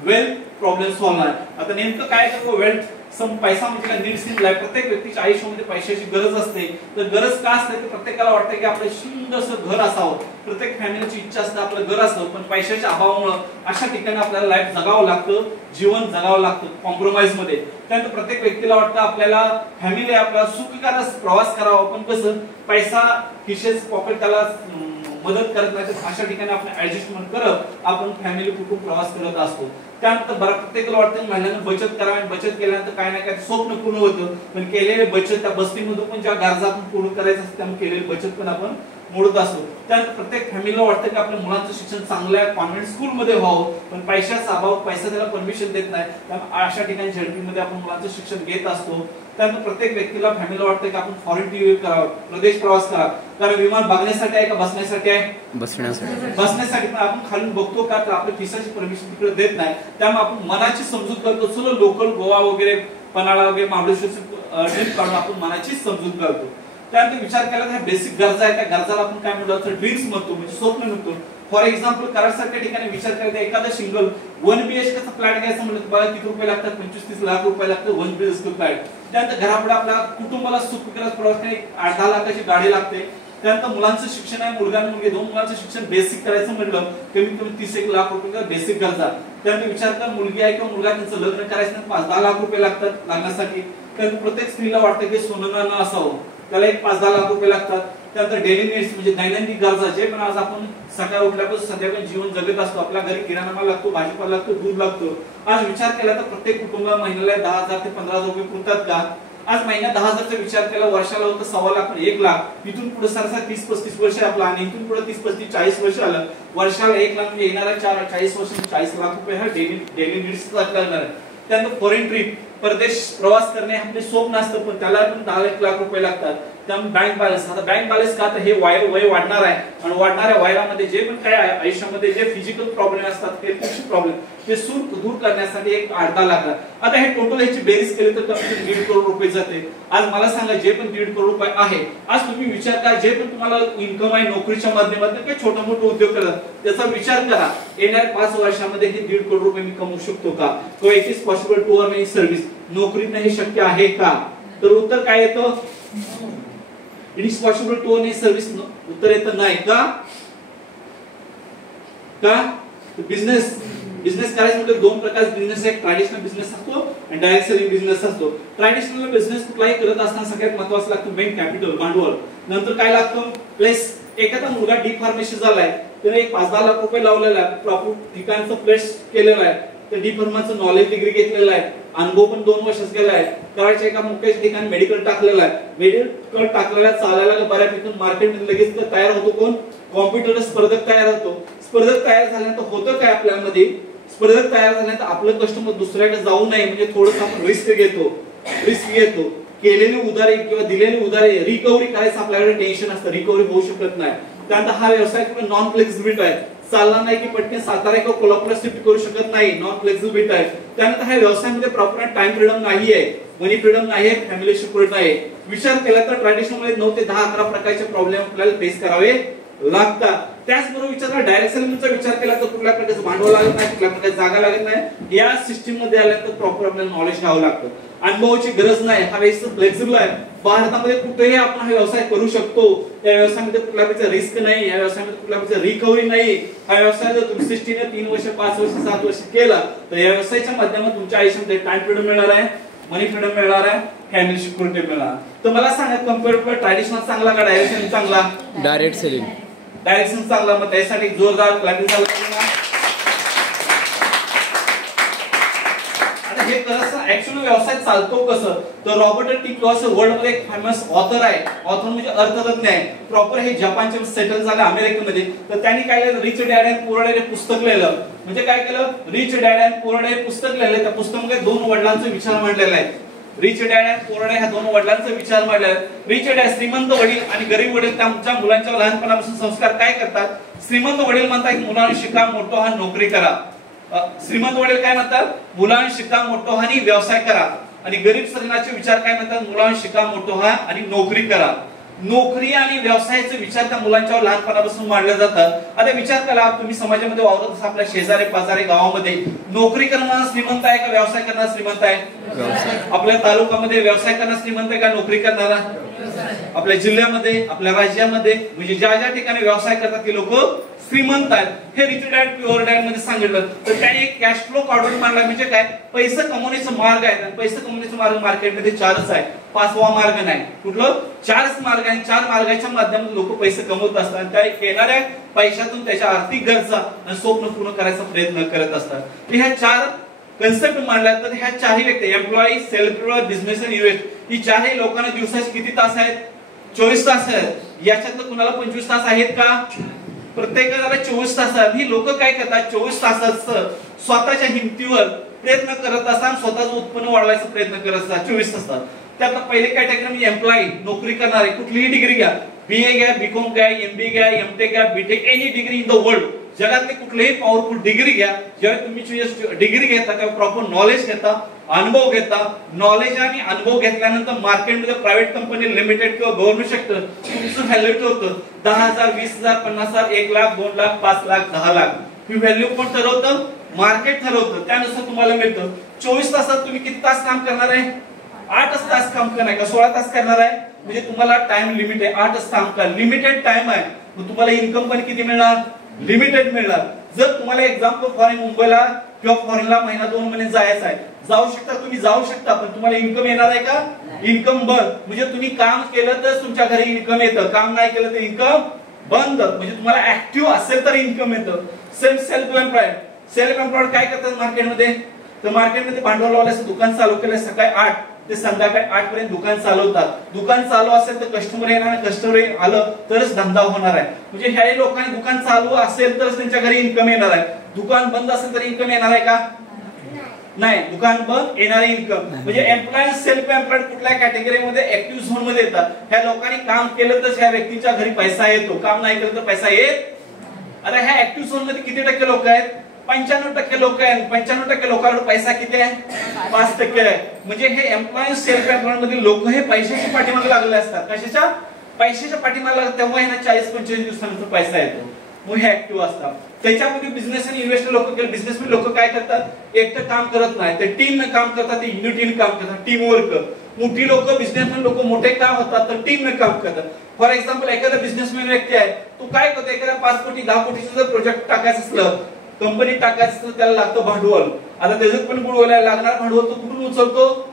वेल्थ प्रॉब्लेम सॉल्व्ह आहे. आता नेमकं काय करतो वेल्थ पैसा म्हणजे काय नीड्स इन लाईफ. प्रत्येक व्यक्तीच्या आयुष्यामध्ये पैशाची गरज असते. तर गरज का असते तर प्रत्येकाला वाटतं की आपलं सुंदरसं घर असावं. प्रत्येक फॅमिलीची इच्छा असते आपलं घर असावं. पण पैशाच्या अभावामुळे अशा ठिकाणी आपल्याला लाईफ जगावं लागतं, जीवन जगावं लागतं कॉम्प्रोमाइज मध्ये. त्यानंतर प्रत्येक व्यक्तीला वाटतं आपल्याला फॅमिली आपला सुखकर प्रवास करावा पण कसं पैसा खिशेच पॉकेट त्याला मदत करत नाही. अशा ठिकाणी आपण ऍडजस्टमेंट करत आपण फॅमिली कुटुंब प्रवास करत असतो. त्यानंतर प्रत्येकाला वाटतं महिन्यानं बचत करावी. बचत केल्यानंतर काय ना काय स्वप्न पूर्ण होतं. पण केलेले बचत त्या बस्तीमधून पण ज्या गरजा आपण पूर्ण करायचं असतं त्यामुळे केलेली बचत पण आपण मोडत असतो. त्यानंतर प्रत्येक फॅमिलीला वाटतं की आपल्या मुलांचं शिक्षण चांगल्या कॉन्व्हेंट स्कूलमध्ये व्हावं पण पैशाचा अभाव, पैसा त्याला परमिशन देत नाही. त्यामुळे अशा ठिकाणी झडपीमध्ये आपण मुलांचं शिक्षण घेत असतो. त्यानंतर प्रत्येक व्यक्तीला फॅमिलीला वाटतं की आपण फॉरेन ट्रिप करावं, प्रदेश प्रवास करा. कारण विमान बघण्यासाठी आहे का बसण्यासाठी आहे, बसण्यासाठी. पण आपण खालून बघतो का तर आपल्या खिशाची परमिशन तिकडे देत नाही. त्यामुळे आपण मनाची समजूत करतो. चलो लोकल गोवा वगैरे पन्हाळा वगैरे महाबळेश्वरची ट्रिप काढून आपण मनाची समजूत करतो. त्यानंतर विचार केला तर बेसिक गरजा आहे. त्या गरजाला आपण काय म्हणतो तर ड्रीम्स म्हणतो म्हणजे स्वप्न म्हणतो. फॉर एक्झाम्पल कराडसारख्या ठिकाणी विचार करायचा एखादा सिंगल 1 BHK चा फ्लॅट घ्यायचा म्हणलं तर बघा किती रुपये लागतात, 25-30 लाख रुपये लागतात 1 BHK फ्लॅट. त्यानंतर घरापुढे आपल्या कुटुंबाला सुखकर प्रवास 8-10 लाखाची गाडी लागते. त्यानंतर मुलांचं शिक्षण आहे, मुलगा आणि मुलगी 2 मुलांचं शिक्षण बेसिक करायचं म्हटलं कमीत कमी 30-1 लाख रुपये बेसिक गरजा. त्यानंतर विचार करा मुलगी आहे किंवा मुलगा त्यांचं लग्न करायचं 5-10 लाख रुपये लागतात लग्नासाठी. त्यानंतर प्रत्येक स्त्रीला वाटतं की सोनं नाणं असावं, त्याला 5-10 लाख रुपये लागतात. त्यानंतर डेली नीड्स म्हणजे दैनंदिन गरजा जे पण आज आपण सकाळी उठल्यापासून संध्याकाळी जीवन जगत असतो. आपल्या घरी किराणा माल लागतो, भाजीपाला लागतो, दूध लागतो. आज विचार केला तर प्रत्येक कुटुंबाला महिन्याला 10,000 ते 15,000 रुपये पुरतात का? आज महिन्यात 10,000चा विचार केला, वर्षाला होतं 1.25 लाख 1 लाख, इथून पुढे सरसा 30-35 वर्ष आपला आणि इथून पुढे 30-35-40 वर्ष आलं, वर्षाला 1 लाख म्हणजे येणारा 40 वर्ष 40 लाख रुपये हा डेली नीड्स लागणार आहे. त्यानंतर फॉरेन ट्रिप, परदेश प्रवास करणे आपले स्वप्न असतं, पण त्याला पण 10 लाख रुपये लागतात. त्यामुळे बँक बॅलन्स, आता बँक बॅलन्स का तर हे वय वाढणार आहे आणि वाढणाऱ्या वयामध्ये जे पण काय आयुष्यामध्ये जे फिजिकल प्रॉब्लेम असतात, हेल्थ इश्यू प्रॉब्लेम, ते दूर करण्यासाठी एक 8-10 लाख. आता हे टोटल ह्याची बेरीज केली तर कमी 1.5 करोड रुपये जाते. आज मला सांगा जे पण 1.5 करोड रुपये आहे, आज तुम्ही विचार करा जे पण तुम्हाला इन्कम आहे नोकरीच्या माध्यमातून किंवा छोटा मोठा उद्योग करा, त्याचा विचार करा येणाऱ्या 5 वर्षामध्ये हे 1.5 करोड रुपये मी कमवू शकतो का, किंवा it is possible to earn in service, नोकरीत हे शक्य आहे का? तर उत्तर काय येतं? It is possible to earn in service. उत्तर येतं नाही. का? बिझनेस करायचं म्हणजे 2 प्रकारचे बिझनेस, एक ट्रॅडिशनल बिझनेस असतो आणि डायरेक्ट सेलिंग बिझनेस असतो. ट्रॅडिशनल बिझनेस कुठलाही करत असताना सगळ्यात महत्त्वाचं लागतं बँक कॅपिटल, भांडवल. नंतर काय लागतं? प्लेस. एखादा मुलगा डी फार्मसी झालाय, त्याने एक 5-10 लाख रुपये लावलेला आहे, प्रॉपर ठिकाणचं प्लेस केलेलं आहे, तर डी फार्माचं नॉलेज डिग्री घेतलेला आहे, अनुभव पण 2 वर्षच गेला आहे, करायच्या एका मुख्य ठिकाणी मेडिकल टाकलेला आहे, मेडिकल टाकलेला चालायला बऱ्यापैकी मार्केटमध्ये लगेच तयार होतो कोण? कॉम्प्युटर स्पर्धक तयार होतो. स्पर्धक तयार झाल्यानंतर होतं काय आपल्यामध्ये? स्पर्धक तयार झाल्यानंतर आपलं कस्टमर दुसऱ्याकडे जाऊ नये म्हणजे थोडंसं आपण रिस्क घेतो. केलेली उधारी किंवा दिलेली उधारी रिकव्हरी करायचं आपल्याकडे टेन्शन असतं, रिकव्हरी होऊ शकत नाही. त्यानंतर हा व्यवसाय नॉन फ्लेक्सिबिलिटी आहे, चालला नाही की पटकन सातारा किंवा कोल्हापूरला शिफ्ट करू शकत नाही, नॉन फ्लेक्सिबिलिटी आहे. त्यानंतर हा व्यवसायामध्ये प्रॉपर टाइम फ्रीडम नाही आहे, मनी फ्रीडम नाही आहे, फॅमिली सिक्युरिटी नाही. विचार केला तर ट्रॅडिशनल मध्ये 9 ते 10-11 प्रकारचे प्रॉब्लेम आपल्याला फेस करावे लागतात. त्याचबरोबर विचार करा डायरेक्ट सेलिंगचा विचार केला तर कुठल्या प्रकारचं भांडवल लागत नाही, कुठल्या प्रकारची जागा लागत नाही. या सिस्टीम मध्ये आल्यानंतर प्रॉपर आपल्याला नॉलेज घ्यावं लागतं, अनुभवाची गरज नाही. हा व्यवसाय फ्लेक्सिबल आहे, भारतामध्ये कुठेही आपण हा व्यवसाय करू शकतो. या व्यवसायामध्ये कुठल्या प्रकारचा रिस्क नाही, या व्यवसायामध्ये कुठल्या प्रकारचा रिकव्हरी नाही. हा व्यवसाय जर तुम्ही सिस्टीमने 3 वर्ष 5 वर्ष 7 वर्ष केला तर या व्यवसायाच्या माध्यमातून तुमच्या आयुष्यामध्ये टाइम फ्रीडम मिळणार आहे, मनी फ्रीडम मिळणार आहे, फॅमिली सिक्युरिटी मिळणार. तर मला सांगा कम्पेअर टू ट्रॅडिशनल चांगला का डायरेक्ट सेलिंग चांगला? Direct selling. डायरेक्ट सेलिंग चांगला. मग त्यासाठी जोरदार क्लॅपिंग झालं. हे कसं ऍक्च्युअली व्यवसाय चालतो कसं? तर रॉबर्ट टी किओसाकी वर्ल्ड मध्ये एक फेमस ऑथर आहे. ऑथर म्हणजे अर्थतज्ञ आहे. प्रॉपर हे जपानचे सेटल झाले अमेरिकेमध्ये. तर त्यांनी काय केलं? Rich dad and poor dad हे पुस्तक लिहिलं. म्हणजे काय केलं? Rich dad and poor dad हे पुस्तक लिहिलं. त्या पुस्तकामध्ये 2 वडिलांचे विचार मांडलेले आहेत. Rich dad and poor dad ह्या 2 वडिलांचे विचार मांडले आहेत. रिच डॅड श्रीमंत वडील आणि गरीब वडील त्यांच्या मुलांच्या लहानपणापासून संस्कार काय करतात? श्रीमंत वडील म्हणतात की मुलांनी शिका, मोठं व्हा, नोकरी करा. श्रीमंत वडील काय म्हणतात? मुलांनी शिका, मोठं व्हा आणि व्यवसाय करा. आणि गरीब श्रेणीचे विचार काय म्हणतात? मुलांनी शिका, मोठं व्हा आणि नोकरी करा. नोकरी आणि व्यवसायाचे विचार त्या मुलांच्यावर लहानपणापासून मांडले जातात. आता विचार करा, तुम्ही समाजामध्ये वावरत असा आपल्या शेजारी पाजारी गावामध्ये नोकरी करणारा श्रीमंत आहे का व्यवसाय करणारा श्रीमंत आहे? आपल्या तालुक्यामध्ये व्यवसाय करणारा श्रीमंत आहे का नोकरी करणारा? आपल्या जिल्ह्यामध्ये, आपल्या राज्यामध्ये म्हणजे ज्या ज्या ठिकाणी व्यवसाय करतात ते लोक श्रीमंत आहेत. हे रिच डॅड पुअर डॅड मध्ये सांगितलं. तर त्याने एक कॅश फ्लो काढून मांडला. म्हणजे काय? पैसे कमवण्याचा मार्ग आहे. आणि पैसे कमवण्याचा मार्ग मार्केटमध्ये 4च आहे, 5वा मार्ग नाही. कुठलं? 4च मार्ग आहे. 4 मार्गाच्या माध्यमातून लोक पैसे कमवत असतात. त्या येणाऱ्या पैशातून त्याच्या आर्थिक गरजा आणि स्वप्न पूर्ण करायचा प्रयत्न करत असतात. ह्या 4 कन्सेप्ट मांडल्या. तर ह्या 4ही व्यक्ती एम्प्लॉई, सेल्फ एम्प्लॉय, बिझनेस आणि इन्व्हेस्ट ही 4ही लोकांना दिवसाचे किती तास आहेत? 24 तास आहेत. याच्यातलं कुणाला 25 तास आहेत का? प्रत्येकाला 24 तास आहेत. ही लोक काय करतात? 24 तासाचं स्वतःच्या हिमतीवर प्रयत्न करत असतात, स्वतःचं उत्पन्न वाढवायचा प्रयत्न करत असतात 24 तासात. त्यात पहिले कॅटेगरी एम्प्लॉई, नोकरी करणारे. कुठलीही डिग्री घ्या, बीए घ्या, बीकॉम घ्या, एमबीए घ्या, एमटेक घ्या, BTech, any degree in the world, जगातली कुठलीही पॉवरफुल डिग्री घ्या. जेव्हा तुम्ही डिग्री घेता तेव्हा प्रॉपर नॉलेज घेता, अनुभव घेता. नॉलेज आणि अनुभव घेतल्यानंतर मार्केटमध्ये प्रायव्हेट कंपनी, लिमिटेड किंवा गव्हर्नमेंट सेक्टर तुमचं व्हॅल्यू ठरवतं. 10,000, 20,000, 50,000, 1 लाख, 2 लाख, 5 लाख, 10 लाख. ही व्हॅल्यू कोण ठरवतं? मार्केट ठरवतं. त्यानुसार तुम्हाला मिळतं. 24 तासात तुम्ही किती तास काम करणार आहे? 8च तास काम करणार आहे का 16 तास करणार आहे? म्हणजे तुम्हाला टाइम लिमिट आहे. 8च काम करा. लिमिटेड टाइम आहे. मग तुम्हाला इन्कम पण किती मिळणार? लिमिटेड मिळणार. जर तुम्हाला एक्झाम्पल फॉरेन मुंबईला किंवा फॉरेनला महिना 2 महिने जायचं आहे, जाऊ शकता, तुम्ही जाऊ शकता. पण तुम्हाला इन्कम येणार आहे का? इन्कम बंद. म्हणजे तुम्ही काम केलं तर तुमच्या घरी इन्कम येतं, काम नाही केलं तर इन्कम बंद. म्हणजे तुम्हाला ऍक्टिव्ह असेल तर इन्कम येतं. Self employed. सेल्फ एम्प्लॉयड काय करतात मार्केटमध्ये? तर मार्केटमध्ये भांडवल लावल्याचं दुकान चालू केलं. सकाळी 8 ते संध्याकाळी 8 पर्यंत दुकान चालवतात. दुकान चालू असेल तर कस्टमर येणार, कस्टमर आलं तरच धंदा होणार आहे. म्हणजे ह्या लोकांनी दुकान चालू असेल तरच त्यांच्या घरी इन्कम येणार आहे. दुकान बंद असेल तर इन्कम येणार आहे का? नाही. दुकान बंद, येणारे इन्कम. म्हणजे एम्प्लॉई सेल्फ एम्प्लॉईड कुठल्या कॅटेगरीमध्ये ऍक्टिव्ह झोन मध्ये येतात. ह्या लोकांनी काम केलं तर ह्या व्यक्तीच्या घरी पैसा येतो, काम नाही केलं तर पैसा येत. आता ह्या ऍक्टिव्ह झोन मध्ये किती टक्के लोक आहेत? 95% लोक आहेत. 95% लोकांकडे पैसा किती आहे? 5% आहे. म्हणजे हे एम्प्लॉई सेल्फ एम्प्लॉईड मधील लोक हे पैशाच्या पाठीमागे लागले असतात. कशाच्या? पैशाच्या पाठीमागे लागतात. तेव्हा यांना 40-45 दिवसानंतर पैसा येतो. मग हे ऍक्टिव्ह असतात. त्याच्यामध्ये बिझनेस आणि इन्व्हेस्टर लोक केले. बिझनेसमॅन लोक काय करतात? एकटं काम करत नाही, ते टीमने काम करतात, ते युनिटीने काम करतात, टीम वर्क. मोठी लोक, बिझनेसमॅन लोक मोठे काम होतात तर टीमने काम करतात. फॉर एक्झाम्पल एखादा बिझनेसमॅन व्यक्ती आहे, तो काय करतो? एखादा 5 कोटी 10 कोटीचं जर प्रोजेक्ट टाकायचं असलं, कंपनी टाकायचं असलं, त्याला लागतं भांडवल. आता त्याच्यात पण बुडवायला लागणार भांडवल तो कुठून उचलतो?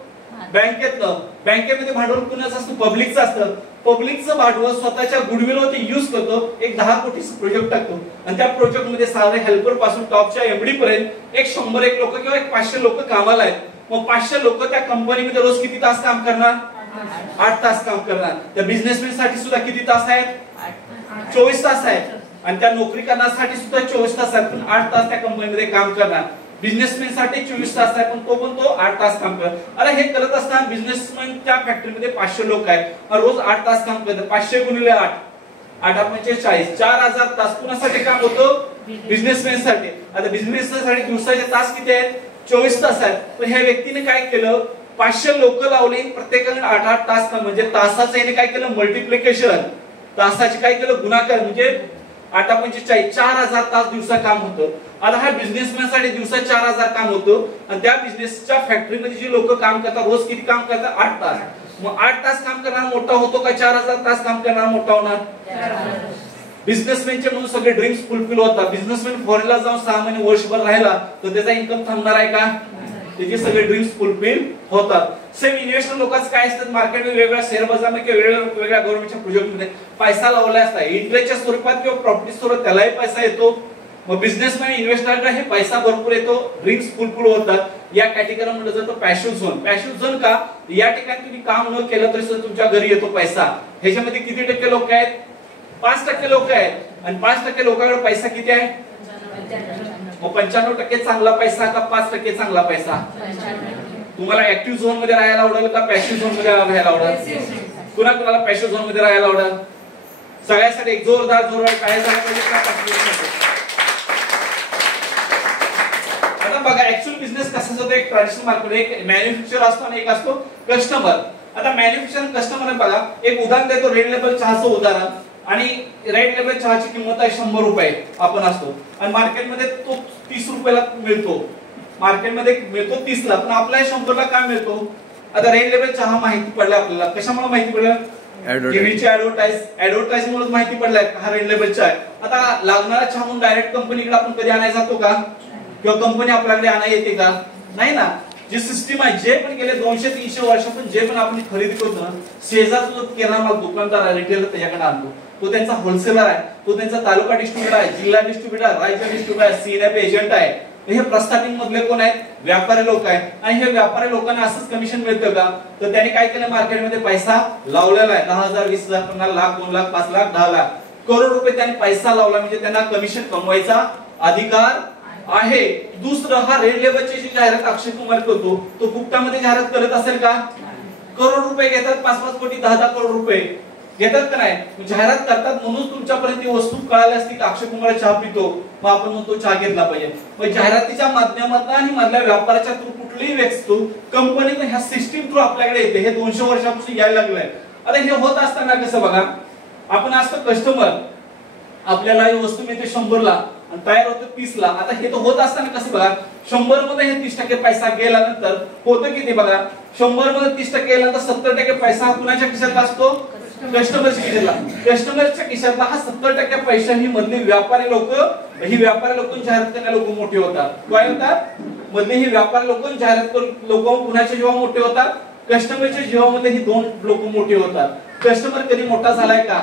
बँकेतनं. बँकेमध्ये भांडवल कुणाचं असतं? पब्लिकचं असतं. पब्लिकचं भांडवल स्वतःच्या गुडविलवरती युज करतो. एक 10 कोटीचं प्रोजेक्ट टाकतो आणि त्या प्रोजेक्ट मध्ये सारे हेल्पर पासून टॉपच्या एमडी पर्यंत एक 100 लोक किंवा 500 लोक कामाला आहेत. मग 500 लोक त्या कंपनीमध्ये रोज किती तास काम करणार? 8 तास काम करणार. त्या बिझनेसमॅन साठी सुद्धा किती तास आहेत? 24 तास आहेत. आणि त्या नोकरी करण्यासाठी सुद्धा 24 तास आहेत, पण 8 तास त्या कंपनीमध्ये काम करणार. बिझनेसमॅन साठी 24 तास आहे, पण तो 8 तास काम करतो. अरे हे करत असताना बिझनेसमॅनच्या फॅक्टरीमध्ये 500 लोक आहेत, रोज 8 तास काम करतात. 500 गुणिले 8, 8×45, 4000 तास कुणासाठी काम होतं? बिझनेसमॅन साठी. आता बिझनेसमॅन साठी दिवसाचे तास किती आहेत? 24 तास आहेत. पण ह्या व्यक्तीने काय केलं? 500 लोक लावले, प्रत्येकाने 8-8 तास काम. म्हणजे तासाचं याने काय केलं? मल्टिप्लिकेशन. तासाचे काय केलं? गुणाकार. म्हणजे 8×45, 4000 तास दिवसा काम होतं. आता हा बिझनेसमॅन साठी दिवसा 4000 काम होतं आणि त्या बिझनेसच्या फॅक्टरीमध्ये जी लोक काम करतात रोज किती काम करतात? 8 तास. मग 8 तास काम करणार मोठा होतो का 4000 तास काम करणार मोठा होणार? बिझनेसमॅनचे म्हणून सगळे ड्रीम्स फुलफिल होतात. बिझनेसमॅन फॉरेनला जाऊन 6 महिने वर्षभर राहिला तर त्याचा इन्कम थांबणार आहे का? त्याचे सगळे ड्रीम्स फुलफिल होतात. सेम इन्व्हेस्टर लोकांचं काय असतं? मार्केटमध्ये वेगवेगळ्या शेअर बाजारामध्ये किंवा वेगवेगळ्या गव्हर्नमेंटच्या प्रोजेक्टमध्ये पैसा लावला असता, इंटरेस्टच्या स्वरूपात किंवा प्रॉपर्टी स्वरूपात त्यालाही पैसा येतो. मग बिझनेसमॅन इन्व्हेस्टरला हे पैसा भरपूर येतो, ड्रीम्स फुलफिल होतात. या कॅटेगरी मध्ये जातो पॅसिव्ह झोन. पॅसिव्ह झोन का? या ठिकाणी तुम्ही काम न केलं तरी सुद्धा तुमच्या घरी येतो पैसा. ह्याच्यामध्ये किती टक्के लोक आहेत? 5% लोक आहेत. आणि 5% लोकांकडे पैसा किती आहे? मग 95% चांगला पैसा का 5% चांगला पैसा? तुम्हाला ऍक्टिव्ह झोन मध्ये राहायला आवडेल का पॅसिव्ह झोन मध्ये राहायला आवडेल? कुणाला पॅसिव्ह झोन मध्ये राहायला आवडेल? सगळ्यासाठी एक जोरदार काय झालं पाहिजे? आता बघा ऍक्च्युअल बिझनेस कसा असतो? एक ट्रॅडिशनल मार्केट, एक मॅन्युफॅक्चर असतो आणि एक असतो कस्टमर. आता मॅन्युफॅक्चर कस्टमर बघा, एक उदाहरण देतो, रेड लेबल चहाचं उदाहरण. आणि रेड लेबल चहाची किंमत आहे 100 रुपये आपण असतो आणि मार्केटमध्ये तो 30 रुपयाला मिळतो. मार्केटमध्ये मिळतो 30 ला, पण आपल्याला 100 ला काय मिळतो? आता रेड लेबल चहा माहिती पडला आपल्याला. कशामुळे माहिती पडलं? टीव्हीची ऍडव्हर्टाइजमुळे माहिती पडलाय हा रेड लेबल चहा आहे. आता लागणारा चहा म्हणून डायरेक्ट कंपनीकडे आपण कधी आणायला जातो का? किंवा कंपनी आपल्याकडे आणायला येते का? नाही ना. जी सिस्टीम आहे, जे पण गेले 200-300 वर्षापासून जे पण आपण खरेदी करतो ना, शेजारचा जो किराणा माल दुकानदार आहे, रिटेलर त्याच्याकडे आणतो. तो त्यांचा होलसेलर आहे, तो त्यांचा तालुका डिस्ट्रीब्युटर आहे, जिल्हा डिस्ट्रीब्युटर, राज्य डिस्ट्रीब्युटर आहे, सीएनएफ एजंट आहे. हे प्रस्थापित मधले कोण आहेत? व्यापारी लोक आहेत. आणि हे व्यापारी लोकांना असंच कमिशन मिळतं का? तर त्यांनी काय केलं? मार्केटमध्ये पैसा लावलेला आहे. 10,000, 20,000, 50 लाख, 2 लाख, 5 लाख, 10 लाख, करोड रुपये त्यांनी पैसा लावला. म्हणजे त्यांना कमिशन कमवायचा अधिकार आहे. दुसरं, हा रेड लेबलची जी जाहिरात अक्षय कुमार करतो, तो फुकटामध्ये जाहिरात करत असेल का? करोड रुपये घेतात, 5-5 कोटी, 10-10 करोड रुपये घेतात का नाही? जाहिरात करतात म्हणून तुमच्यापर्यंत ती वस्तू कळाली असती की अक्षय कुमार चहा पितो, मग आपण म्हणतो चहा घेतला पाहिजे. मग जाहिरातीच्या माध्यमातून आणि मधल्या व्यापाराच्या थ्रू कुठलीही वस्तू कंपनीने ह्या सिस्टीम थ्रू आपल्याकडे येते. हे 200 वर्षापासून यायला लागलंय. आता हे होत असताना कसं बघा, आपण असतो कस्टमर, आपल्याला ही वस्तू मिळते 100 ला आणि तयार होतं 30 ला. आता हे तर होत असताना कसं बघा, 100 मध्ये हे 30% पैसा गेल्यानंतर होतं किती बघा, 100 मध्ये 30% गेल्यानंतर 70% पैसा कुणाच्या खिशात असतो? कस्टमरच्या खिशातला. कस्टमरच्या खिशातला हा 70% पैसा ही मधली व्यापारी लोक, ही व्यापारी लोक जाहिरात करणारे लोक मोठे होतात. काय होतात? मधले ही व्यापारी लोक जाहिरात करून लोक कुणाच्या जीवा मोठे होतात? कस्टमरच्या जीवामध्ये ही 2 लोक मोठे होतात. कस्टमर कधी मोठा झालाय का?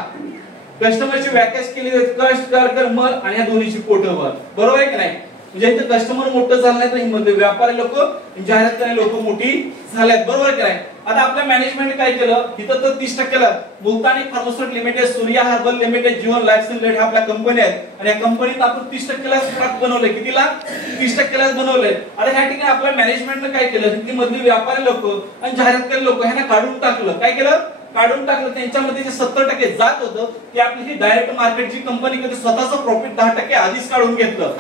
कस्टमरची व्याख्याच केली, कष्ट कर कर मर आणि या दोन्हीची पोट भर. बरोबर आहे की नाही? म्हणजे इथं कस्टमर मोठं झालं नाही तर ही व्यापारी लोक, जाहिरात करणारे लोक मोठी झाल्यात, बरोबर काय? आता आपल्या मॅनेजमेंट काय केलं, इथं तर 30% Multani pharmaceutical limited, Surya herbal limited, Jeevan lifestyle limited ह्या आपल्या कंपनी आहेत आणि या कंपनीत आपण 30%ला स्टॉक बनवले. कितीला? 30%ला बनवले. आता ह्या ठिकाणी आपल्या मॅनेजमेंटने काय केलं, इथली मधली व्यापारी लोक आणि जाहिरात करणारे लोक ह्यांना काढून टाकलं. काय केलं? काढून टाकलं. त्यांच्यामध्ये जे 70% जात होतं ते आपली ही डायरेक्ट मार्केटची कंपनी कधी स्वतःचं प्रॉफिट 10% आधीच काढून घेतलं.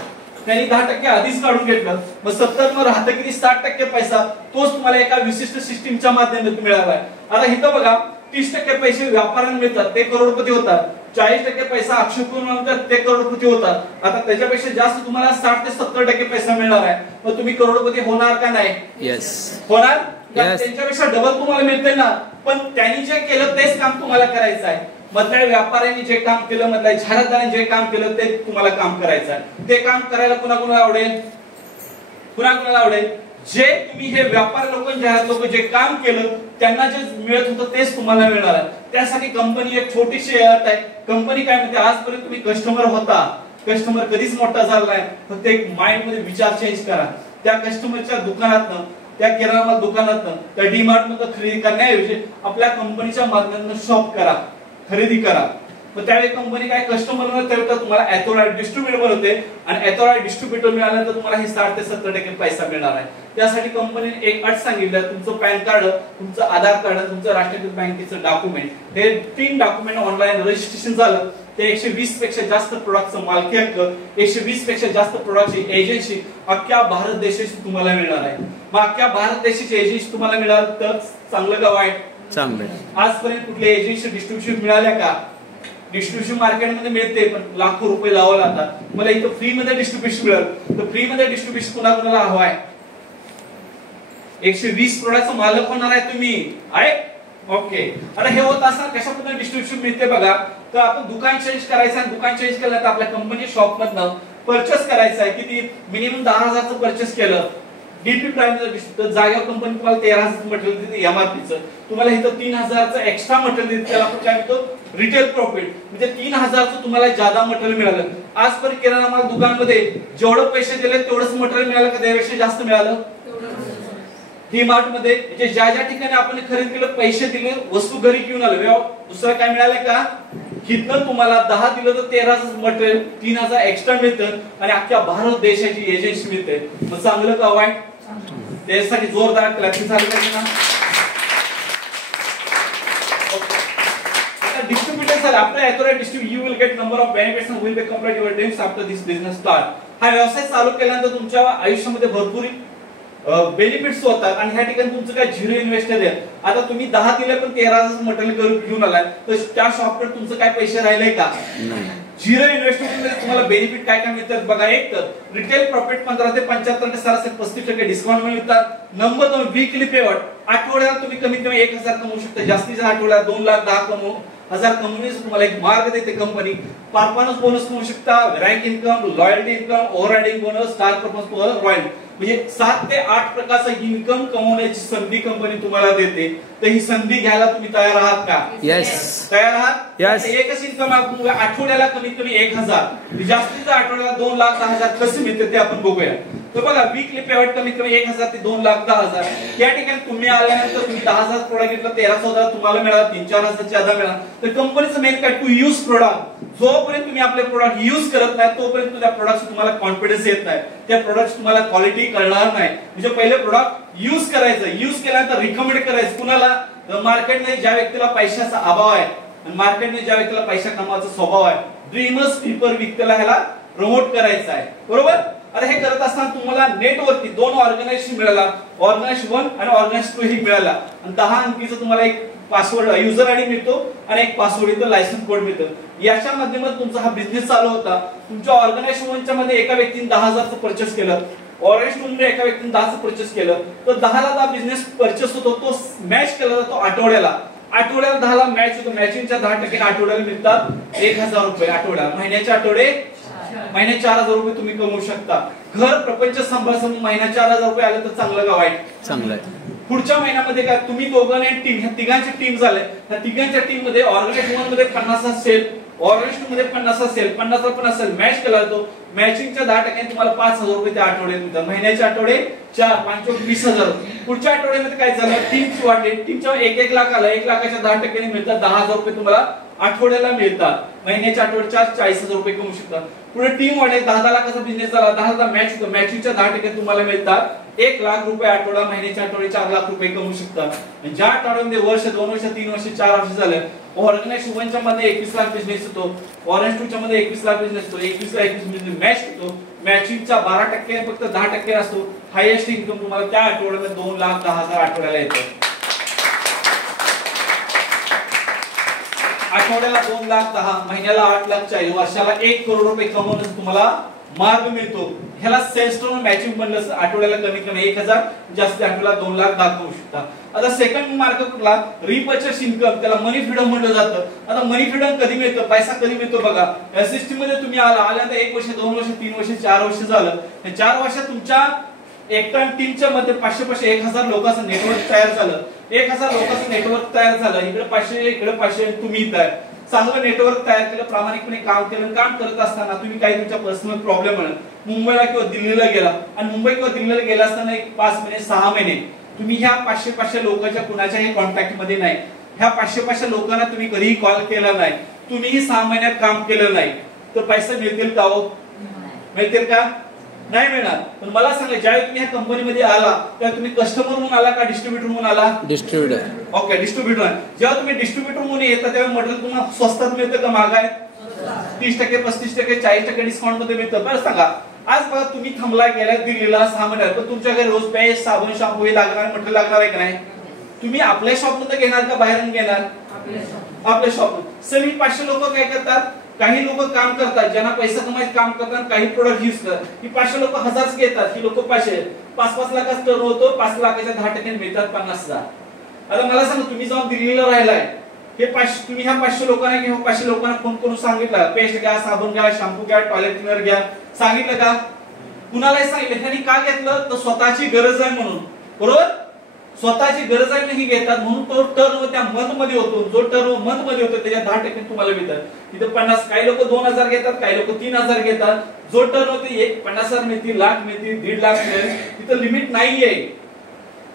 त्यांनी 10% आधीच काढून घेतलं. मग 70 मग राहतं किती? 60% पैसा. तोच तुम्हाला एका विशिष्ट सिस्टीमच्या माध्यमातून मिळालाय. आता इथं बघा 30% पैसे व्यापाऱ्यांना मिळतात, ते करोडपती होतात. 40% पैसा अक्षय कुमार ते करोडपती होतात. आता त्याच्यापेक्षा जास्त तुम्हाला 60 ते 70% पैसा मिळणार आहे. मग तुम्ही करोडपती होणार का नाही? यस होणार. त्यांच्यापेक्षा डबल तुम्हाला मिळते ना. पण त्यांनी जे केलं तेच काम तुम्हाला करायचं आहे. मधल्या व्यापाऱ्यांनी जे काम केलं, मधल्या जाहिरातदारांनी जे काम केलं ते तुम्हाला काम करायचं आहे. ते काम करायला कुणाकुणाला आवडेल? कुणाकुणाला आवडेल? जे तुम्ही हे व्यापारी लोक, जाहिरात लोक जे काम केलं त्यांना जे मिळत होतं तेच तुम्हाला मिळणार आहे. त्यासाठी कंपनी एक छोटीशी अट आहे. कंपनी काय म्हणते, आजपर्यंत तुम्ही कस्टमर होता, कस्टमर कधीच मोठा झाला नाही. फक्त एक माइंड मध्ये विचार चेंज करा. त्या कस्टमरच्या दुकानातनं, त्या किराणा माल दुकानातनं, त्या डीमार्ट मध्ये खरेदी करण्याऐवजी आपल्या कंपनीच्या माध्यमातून शॉप करा, खरेदी करा. मग त्यावेळी कंपनी काय कस्टमरला ठेवता, तुम्हाला ऑथोराइज्ड डिस्ट्रीब्युटर बनवते आणि ऑथोराइज्ड डिस्ट्रीब्युटर मिळाल्यानंतर तुम्हाला हे 60 ते 70% पैसा मिळणार आहे. त्यासाठी कंपनीने एक अट सांगितलं, तुमचं पॅन कार्ड, तुमचं आधार कार्ड, तुमचं राष्ट्रीय बँकेचं डॉक्युमेंट, हे 3 डॉक्युमेंट ऑनलाईन रजिस्ट्रेशन झालं ते 120 पेक्षा जास्त प्रोडक्टचं मालकी हक्क, 120 पेक्षा जास्त प्रोडक्टची एजन्सी अख्ख्या भारत देशाची तुम्हाला मिळणार आहे. मग अख्ख्या भारत देशाची एजन्सी तुम्हाला मिळाल तर चांगलं का वाईट? चांगलं. आजपर्यंत कुठल्या एजन्सी डिस्ट्रीब्युशन मिळाल्या का? डिस्ट्रीब्युशन मार्केटमध्ये मिळते पण लाखो रुपये लावावे लागतात. मला इथं फ्री मध्ये डिस्ट्रीब्युशन मिळालं तर फ्री मध्ये डिस्ट्रीब्युशन कुणाला हवं आहे? 120 प्रोडक्टचा मालक होणार आहे तुम्ही आहे. ओके. आता हे होत असताना कशा पद्धतीने डिस्ट्रीब्युशन मिळते बघा. तर आपण दुकान चेंज करायचं आहे. दुकान चेंज केलं तर आपल्या कंपनी शॉप मधनं परचेस करायचं आहे. किती? मिनिमम 10,000चं परचेस केलं डीपी प्राइम जागेवर कंपनी तुम्हाला 13,000 मटेरियल देते एमआरपीचं. तुम्हाला इथं 3,000चं एक्स्ट्रा मटेरियल देते, त्याला आपण काय म्हणतो? Retail profit. म्हणजे 3,000चं तुम्हाला जादा मटेरियल मिळालं. आजपर्यंत किराणा माल दुकानमध्ये जेवढं पैसे दिले तेवढंच मटेरियल मिळालं का त्यापेक्षा जास्त मिळालं? डीमार्ट मध्ये जे ज्या ज्या ठिकाणी आपण खरेदी केलं, पैसे दिले, वस्तू घरी घेऊन आलो, दुसरं काय मिळालं का? कितनं तुम्हाला 10 दिलं तर 13चं मटेरियल 3,000 एक्स्ट्रा मिळतं आणि अख्ख्या भारत देशाची एजन्सी मिळते. मग चांगलं का वाईट? त्यासाठी जोरदार क्लॅपिंग झालं पाहिजे ना. डिस्ट्रीब्युटर सर आपल्या authorised distributor you will get number of benefits and will be complete your dreams after this business start. हा व्यवसाय चालू केल्यानंतर तुमच्या आयुष्यामध्ये भरपूर बेनिफिट्स होतात आणि ह्या ठिकाणी तुमचं काय झिरो इन्व्हेस्टर आहे. आता तुम्ही 10 दिले पण 13,000 मटेरियल घेऊन आलाय तर त्या शॉपवर तुमचं काय पैसे राहिले का? झिरो इन्व्हेस्टमेंट मध्ये तुम्हाला बेनिफिट काय काय मिळतात बघा. एक तर रिटेल प्रॉफिट 15 ते 75 सरासरी 35% डिस्काउंट मिळतात. Number 2 weekly payment. आठवड्याला तुम्ही कमीत कमी 1,000 कमवू शकता. जास्तीच्या आठवड्याला 2,10,000 कमवण्याचा तुम्हाला एक मार्ग देते कंपनी. परफॉर्मन्स बोनस कमवू शकता, rank income, loyalty income, overriding bonus, star performance royal, म्हणजे 7 ते 8 प्रकारचा इन्कम कमवण्याची संधी कंपनी तुम्हाला देते. तर ही संधी घ्यायला तुम्ही तयार आहात का? यस. तयार आहात? यस. एकच इन्कम आठवड्याला कमीत कमी 1,000, जास्तीचा आठवड्याला 2,10,000 कसं मिळते ते आपण बघूया. तर बघा वीकली पेमेंट कमीत कमी 1,000 ते 2,10,000. या ठिकाणी तुम्ही आल्यानंतर तुम्ही 10,000 प्रोडक्ट घेतला, 13,000 तुम्हाला मिळाला, 3-4,000 ज्यादा मिळाला. तर कंपनीचं मेन काय? To use product. जोपर्यंत तुम्ही आपले प्रोडक्ट यूज करत नाही तोपर्यंत त्या प्रोडक्ट तुम्हाला कॉन्फिडन्स येत नाही, त्या प्रोडक्ट तुम्हाला क्वालिटी कळणार नाही. म्हणजे पहिले प्रोडक्ट यूज करायचं, यूज केल्यानंतर रिकमेंड करायचं कुणाला? मार्केटने ज्या व्यक्तीला पैशाचा अभाव आहे आणि मार्केटने ज्या व्यक्तीला पैसा कमवायचा स्वभाव आहे, ड्रीमर्स पीपल व्यक्तीला ह्याला प्रमोट करायचं आहे. बरोबर? अरे हे करत असताना तुम्हाला नेटवरती 2 ऑर्गनायझेशन मिळाला, ऑर्गनायझेशन 1 आणि ऑर्गनायझेशन 2 ही मिळाला आणि 10 अंकीचा तुम्हाला एक पासवर्ड युजर आयडी मिळतो आणि एक पासवर्ड इथं लायसन्स कोड मिळतो. याच्या माध्यमातून तुमचा हा बिझनेस चालू होता. तुमच्या ऑर्गनायझेशन 1 च्या मध्ये एका व्यक्तीने 10,000चं परचेस केलं, ऑर्गनायझेशन 2 मध्ये एका व्यक्तीने 10चं परचेस केलं, तर 10ला हा बिझनेस परचेस होतो तो मॅच केला जातो आठवड्याला. आठवड्याला 10ला मॅच होतो. मॅचिंगच्या 10% आठवड्याला मिळतात 1,000 रुपये आठवड्याला. महिन्याचे आठवडे महिन्यात 4,000 रुपये तुम्ही कमवू शकता. घर प्रपंच सांभाळ महिन्यात 4,000 रुपये आले तर चांगलं का वाईट? चांगलं आहे. पुढच्या महिन्यामध्ये काय तुम्ही दोघांनी टीम, ह्या तिघांची टीम झाले, त्या तिघांच्या टीम मध्ये ऑर्गनायझेशन मध्ये 50 असेल, ऑर्गनायझेशन मध्ये 50 असेल, 50 असेल, मॅच केला तो मॅचिंगच्या 10% तुम्हाला 5,000 रुपये त्या आठवड्यात मिळतात. महिन्याचे आठवडे 4 5 20,000. पुढच्या आठवड्यामध्ये काय झालं, टीमची वाढली, टीमच्या 1 लाख आला, 1 लाखाच्या 10% मिळतात 10,000 रुपये तुम्हाला आठवड्याला मिळतात. महिन्याच्या आठवड्याच्या 40,000 रुपये कमवू शकता. पुढे टीम वाढली, 10 लाखाचा बिझनेस झाला, 10 मॅच होतो, मॅचिंगच्या 10% तुम्हाला मिळतात 1 लाख रुपये आठवडा, महिन्याच्या आठवडे 4 लाख रुपये कमवू शकता. ज्या आठवड्यामध्ये वर्ष 2 वर्ष 3 वर्ष 4 वर्ष झालं, ऑर्गनाइज शुभनच्या मध्ये 21 लाख बिझनेस होतो, ऑरेंज टूच्या मध्ये 21 लाख बिझनेस होतो, 21 ला 21 बिझनेस मॅच होतो, मॅचिंगचा 12% फक्त 10% असतो. हायेस्ट इन्कम तुम्हाला त्या आठवड्यामध्ये 2,10,000 आठवड्याला येतं. आठवड्याला 2,10,000, महिन्याला 8,40,000, वर्षाला 1 करोड रुपये कमवण्याचा तुम्हाला मार्ग मिळतो. ह्याला सेल्स टू मॅचिंग बनलं, आठवड्याला कमी 1,000, जास्त आठवड्याला 2,10,000 कमवू शकता. आता सेकंड मार्ग कुठला, रिपर्चेस इन्कम, त्याला मनी फ्रीडम म्हटलं जातं. आता मनी फ्रीडम कधी मिळतं, पैसा कधी मिळतो बघा, या सिस्टीम मध्ये तुम्ही आल्यानंतर 1 वर्ष 2 वर्ष 3 वर्ष 4 वर्ष झालं, या 4 वर्षात तुमच्या एकटा टीमच्या मध्ये 500 1,000 लोकांचं नेटवर्क तयार झालं, 1,000 लोकांचं नेटवर्क तयार झालं, इकडे 500 इकडे 500, तुम्ही इथं चांगलं नेटवर्क तयार केलं, प्रामाणिकपणे काम केलं. काम करत असताना तुम्ही काही तुमच्या पर्सनल प्रॉब्लेम आहे, मुंबईला किंवा दिल्लीला गेला, आणि मुंबई किंवा दिल्लीला गेला असताना 5 महिने 6 महिने तुम्ही ह्या 500 लोकांच्या कुणाच्याही कॉन्टॅक्ट मध्ये नाही, ह्या 500 लोकांना तुम्ही कधीही कॉल केला नाही, तुम्ही 6 महिन्यात काम केलं नाही, तर पैसे मिळतील का हो? मिळतील का? नाही मिळणार. पण मला सांगा, ज्यावेळी तुम्ही ह्या कंपनीमध्ये आला तेव्हा तुम्ही कस्टमर म्हणून आला का डिस्ट्रीब्युटर म्हणून आला? डिस्ट्रीब्युटर. Okay, distributor. जेव्हा तुम्ही डिस्ट्रीब्युटर म्हणून येता तेव्हा मटेरियल तुम्हाला स्वस्तात मिळतं का महागाय? 30%, 35%, 40% डिस्काउंट मध्ये मिळतं. बरं सांगा, आज बघा तुम्ही थांबला गेल्या दिल्लीला 6 महिन्यात, पण तुमच्या घरी रोज पेस्ट, साबण, शॅम्पू हे लागणार मटेरियल लागणार आहे का नाही? तुम्ही आपल्या शॉप मध्ये घेणार का बाहेरून घेणार? आपल्या शॉप. सगळी 500 लोक काय करतात, काही लोक काम करतात, ज्यांना पैसा कमायचं काम करतात, काही प्रोडक्ट यूज करतात. ही 500 लोक 1000 घेतात, ही लोक 5 लाखाचा टर्न होतो, 5 लाखाच्या 10% मिळतात 50,000. आता मला सांगा, तुम्ही जाऊन दिल्लीला राहिलाय, हे 500 तुम्ही ह्या 500 लोकांना किंवा 500 लोकांना फोन करून सांगितलं पेस्ट घ्या, साबण घ्या, शॅम्पू घ्या, टॉयलेट क्लीनर घ्या, सांगितलं का? कुणालाही सांगितलं? त्यांनी का घेतलं? तर स्वतःची गरज आहे म्हणून. बरोबर, स्वतःची गरज आहे नाही घेतात, म्हणून तो टर्न त्या मंथ मध्ये होतो. जो टर्न मंथ मध्ये होतो त्याच्या 10% तुम्हाला मिळतात. तिथे 50, काही लोक 2,000 घेतात, काही लोक 3,000 घेतात. जो टर्न होते 50,000 मिळतील, लाख मिळतील, 1.5 लाख मिळेल. तिथं लिमिट नाहीये,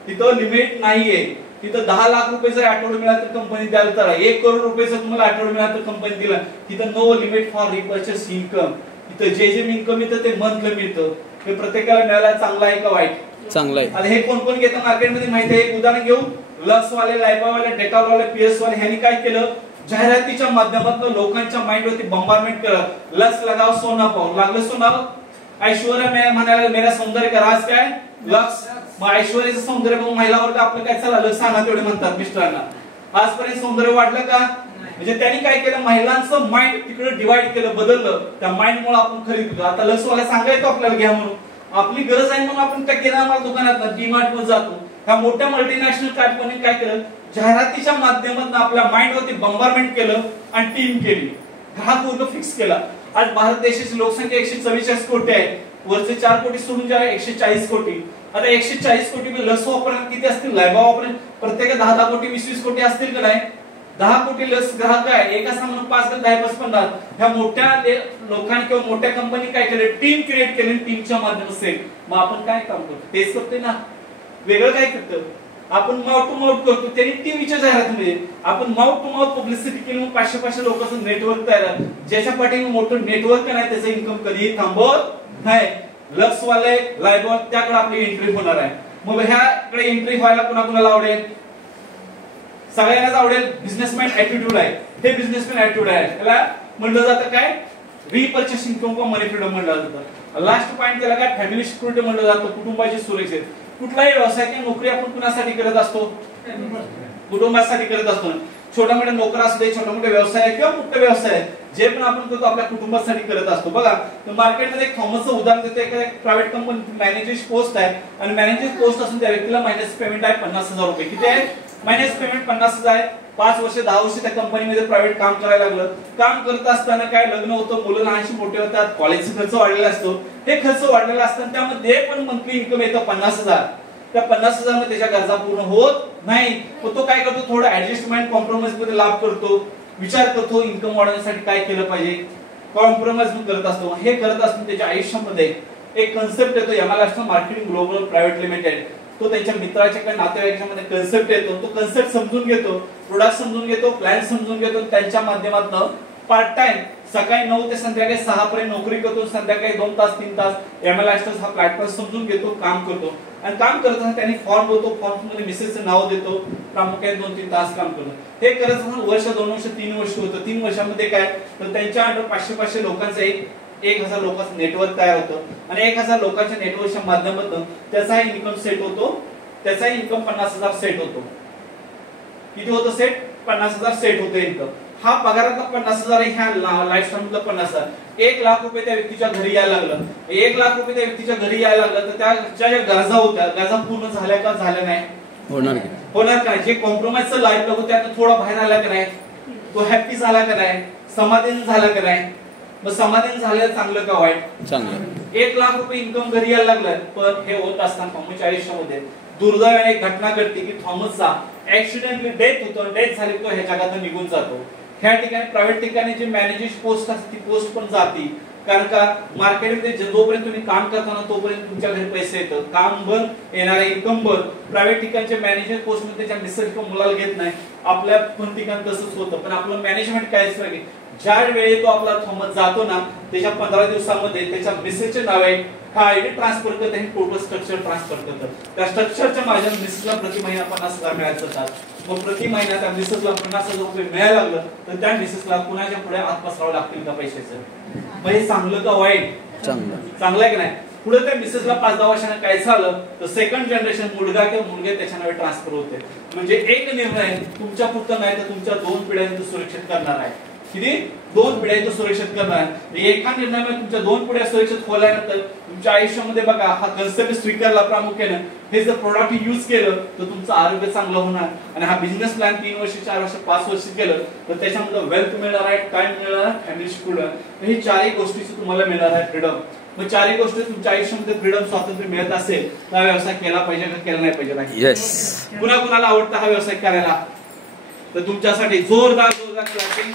तिथं लिमिट नाहीये. तिथं 10 लाख रुपये जर आठवडा मिळाला तर कंपनी द्याल, तर 1 करोड रुपये जर तुम्हाला आठवडा मिळाला तर कंपनी दिला. तिथं no limit for repurchase income. तिथं जे इन्कम येतं ते मंथली मिळतं. ते प्रत्येकाला मिळायला चांगला आहे का वाईट? चांगला आहे. आता हे कोण कोण घेतं मार्केटमध्ये माहिती आहे? एक उदाहरण घेऊ, लक्स वाले, लायबा वाले, डेटॉल वाले, पीएस वाले, ह्यांनी काय केलं, जाहिरातीच्या माध्यमातून लोकांच्या माइंडवरती बंबारमेंट केलं. लक्स लगाव सोना पाहून, लागलं सोना. ऐश्वर्या म्हणायला मेरा सौंदर्य का राज काय? लक्स. मग ऐश्वर्याचं सौंदर्य बघून महिला वर्ग आपलं काय चला लक्स सांगा तेवढे म्हणतात मिस्टरांना. आजपर्यंत सौंदर्य वाढलं का? म्हणजे त्यांनी काय केलं, महिलांचं माइंड तिकडे डिवाइड केलं, बदललं. त्या माइंड मुळे आपण खरेदी. आता लक्स वाला सांगायचं आपल्याला घ्या म्हणून, आपली गरज आहे म्हणून आपण त्या किराणा दुकानात डीमार्ट मध्ये जातो. ह्या मोठ्या मल्टीनॅशनल कंपनीने काय केलं, जाहिरातीच्या माध्यमातून आपल्या माइंड वरती बंबारमेंट केलं आणि टीम केली, ग्राहक पूर्ण फिक्स केला. आज भारत देशाची लोकसंख्या 144 कोटी आहे, वरचे 4 कोटी सोडून ज्या 140 कोटी. आता 140 कोटी मध्ये लस वापरणारे किती असतील, लायबा वापरणारे प्रत्येक 10 कोटी 20 कोटी असतील का नाही? 10 कोटी लस ग्राहक आहे, एका सामान 5 ते 10 50. ह्या मोठ्या लोकांनी किंवा मोठ्या कंपनी काय केले, टीम क्रिएट केली, टीमच्या माध्यमातून. मग आपण काय काम करतो, तेच करतोय ना, वेगळं काय करतो आपण? माउथ टू माउथ करतो. त्यांनी टीव्हीच्या जाहिरातीमध्ये आपण माउथ टू माउथ पब्लिसिटी केली, मग 500 लोकांचं नेटवर्क तयार आहे. ज्याच्या पाठीने मोठं नेटवर्क नाही त्याचं इन्कम कधीही थांबत नाही. लक्स वाले, लायबॉल, त्याकडे आपली एंट्री होणार आहे. मग ह्याकडे एंट्री व्हायला कुणाला आवडेल? सगळ्यांनाच आवडेल. बिझनेसमॅन ऍटिट्यूड आहे, हे बिझनेसमॅन ऍटिट्यूड आहे. त्याला म्हणलं जातं काय, रिपर्चेस इन्कम किंवा मनी फ्रीडम म्हणलं जातं. लास्ट पॉइंट त्याला काय, फॅमिली सिक्युरिटी म्हणलं जातं, कुटुंबाची सुरक्षित. कुठलाही व्यवसाय किंवा नोकरी आपण कुणासाठी करत असतो? कुटुंबासाठी करत असतो. छोटा मोठा नोकरी असू दे, छोटा मोठा व्यवसाय किंवा मोठा व्यवसाय, जे पण आपण करतो आपल्या कुटुंबासाठी करत असतो. बघा, मार्केटमध्ये एक थॉमसचं उदाहरण देतो. एक प्रायव्हेट कंपनी मॅनेजर पोस्ट आहे, आणि मॅनेजर पोस्ट असून त्या व्यक्तीला मायनस पेमेंट आहे 50,000 रुपये. किती आहे? मायनस पेमेंट 50,000 आहे. 5 वर्ष 10 वर्ष त्या कंपनीमध्ये प्रायव्हेट काम करायला लागलं. काम करत असताना काय, लग्न होतं, मुलं लहानशी मोठे होतात, कॉलेजचा खर्च वाढलेला असतो. हे खर्च वाढलेला असताना त्यामध्ये पण मंथली इन्कम येतं 50,000. त्या 50,000 मध्ये त्याच्या गरजा पूर्ण होत नाही. पण तो काय करतो, थोडं ऍडजस्टमेंट कॉम्प्रोमाइज मध्ये लाभ करतो, विचार करतो इन्कम वाढवण्यासाठी काय केलं पाहिजे, कॉम्प्रोमाइज करत असतो. हे करत असताना त्याच्या आयुष्यामध्ये एक कन्सेप्ट येतो, MRF marketing global private limited. तो त्यांच्या मित्राच्या काही नातेवाईकांमध्ये कन्सेप्ट येतो, तो कन्सेप्ट समजून घेतो, प्रोडक्ट समजून घेतो, प्लॅन समजून घेतो, त्यांच्या माध्यमातून पार्ट टाइम सकाळी 9 ते संध्याकाळी 6 पर्यंत नोकरी करतो, संध्याकाळी 2 तास 3 तास एमएलएस हा प्लॅटफॉर्म समजून घेतो, काम करतो. आणि काम करताना त्यांनी फॉर्म होतो, फॉर्म मध्ये मिसेसचं नाव देतो, प्रामुख्याने 2-3 तास काम करतो. हे करत असताना वर्ष 2 वर्ष 3 वर्ष होतं. 3 वर्षामध्ये काय तर त्यांच्या अंडर 500 लोकांचं 1,000 लोकांचं नेटवर्क तयार होतं. आणि 1,000 लोकांच्या नेटवर्कच्या माध्यमातून त्याचा इन्कम सेट होतो, त्याचा इन्कम 50,000 सेट होतो. किती होतं सेट? 50,000 सेट होतं इन्कम. हा पगारातला 50,000 ह्या लाईफ टाइमला 50,000. 1 लाख रुपये त्या व्यक्तीच्या घरी यायला लागलं. 1 लाख रुपये त्या व्यक्तीच्या घरी यायला लागलं तर त्याच्या ज्या गरजा होत्या, गरजा पूर्ण झाल्या का झाल्या नाही? होणार का? जे कॉम्प्रोमाइजचं लाईफ लागू त्यात थोडा बाहेर आला का नाही? तो हॅप्पी झाला का नाही? समाधान झाला का नाही? मग समाधान झालं चांगलं का वाईट? चांगलं. 1 लाख रुपये इन्कम घरी यायला लागलं. पण हे होत असताना थॉमसच्या आयुष्यामध्ये दुर्दैवाने एक घटना घडते की थॉमसचा ऍक्सिडेंटली डेथ होतो. डेथ झाली तो ह्या जगातून निघून जातो. ह्या ठिकाणी प्रायव्हेट ठिकाणी जी मॅनेजर पोस्ट असते ती पोस्ट पण जाते. कारण का मार्केटमध्ये जोपर्यंत तुम्ही काम करताना तोपर्यंत तुमच्या घरी पैसे येतं, काम बंद येणारे इन्कम बंद. प्रायव्हेट ठिकाणचे मॅनेजर पोस्ट मध्ये त्याच्या मिसेस किंवा मुलाला घेत नाही. आपल्या पण ठिकाणी तसंच होतं. पण आपलं मॅनेजमेंट काय असतं की ज्या वेळी तो आपला थॉमस जातो ना त्याच्या 15 दिवसामध्ये त्याच्या मिसेसचे नावे हा आयडी ट्रान्सफर करते आणि टोटल स्ट्रक्चर ट्रान्सफर करतात. त्या स्ट्रक्चरच्या माझ्या मिसेसला प्रति महिना 50,000 मिळत जातात. मग प्रति महिना त्या मिसेसला 50,000 रुपये मिळायला लागलं तर त्या मिसेसला कुणाच्या पुढे हात पसरावे लागतील का पैशाचं? मग हे चांगलं का वाईट? चांगलं आहे की नाही? पुढे त्या मिसेसला 5-10 वर्षांनी काय झालं तर सेकंड जनरेशन मुलगा किंवा मुलगी त्याच्या नावे ट्रान्सफर होते. म्हणजे एक निर्णय तुमच्या पुढचा नाही तर तुमच्या 2 पिढ्यांना सुरक्षित करणार आहे. किती? 2 पिढ्या सुरक्षित करणार. एका निर्णयाने तुमच्या 2 पिढ्या सुरक्षित खोल्यानंतर तुमच्या आयुष्यामध्ये बघा हा कन्सेप्ट स्वीकारला प्रामुख्याने. हे जर प्रोडक्ट यूज केलं तर तुमचं आरोग्य चांगलं होणार. आणि हा बिझनेस प्लॅन 3 वर्ष 4 वर्ष 5 वर्ष केलं तर त्याच्यामध्ये वेल्थ मिळणार आहे, टाइम मिळणार आहे, फॅमिली शिकवणार. हे 4ही गोष्टीची तुम्हाला मिळणार आहे फ्रीडम. मग 4ही गोष्टी तुमच्या आयुष्यामध्ये फ्रीडम स्वातंत्र्य मिळत असेल तर हा व्यवसाय केला पाहिजे का केला नाही पाहिजे? येस. कुणाला आवडतं हा व्यवसाय करायला? तर तुमच्यासाठी जोरदार क्लॅपिंग.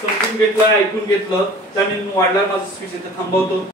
समजून घेतलं, ऐकून घेतलं. त्यामुळे मी वाढला माझं स्पीच इथे थांबवतो.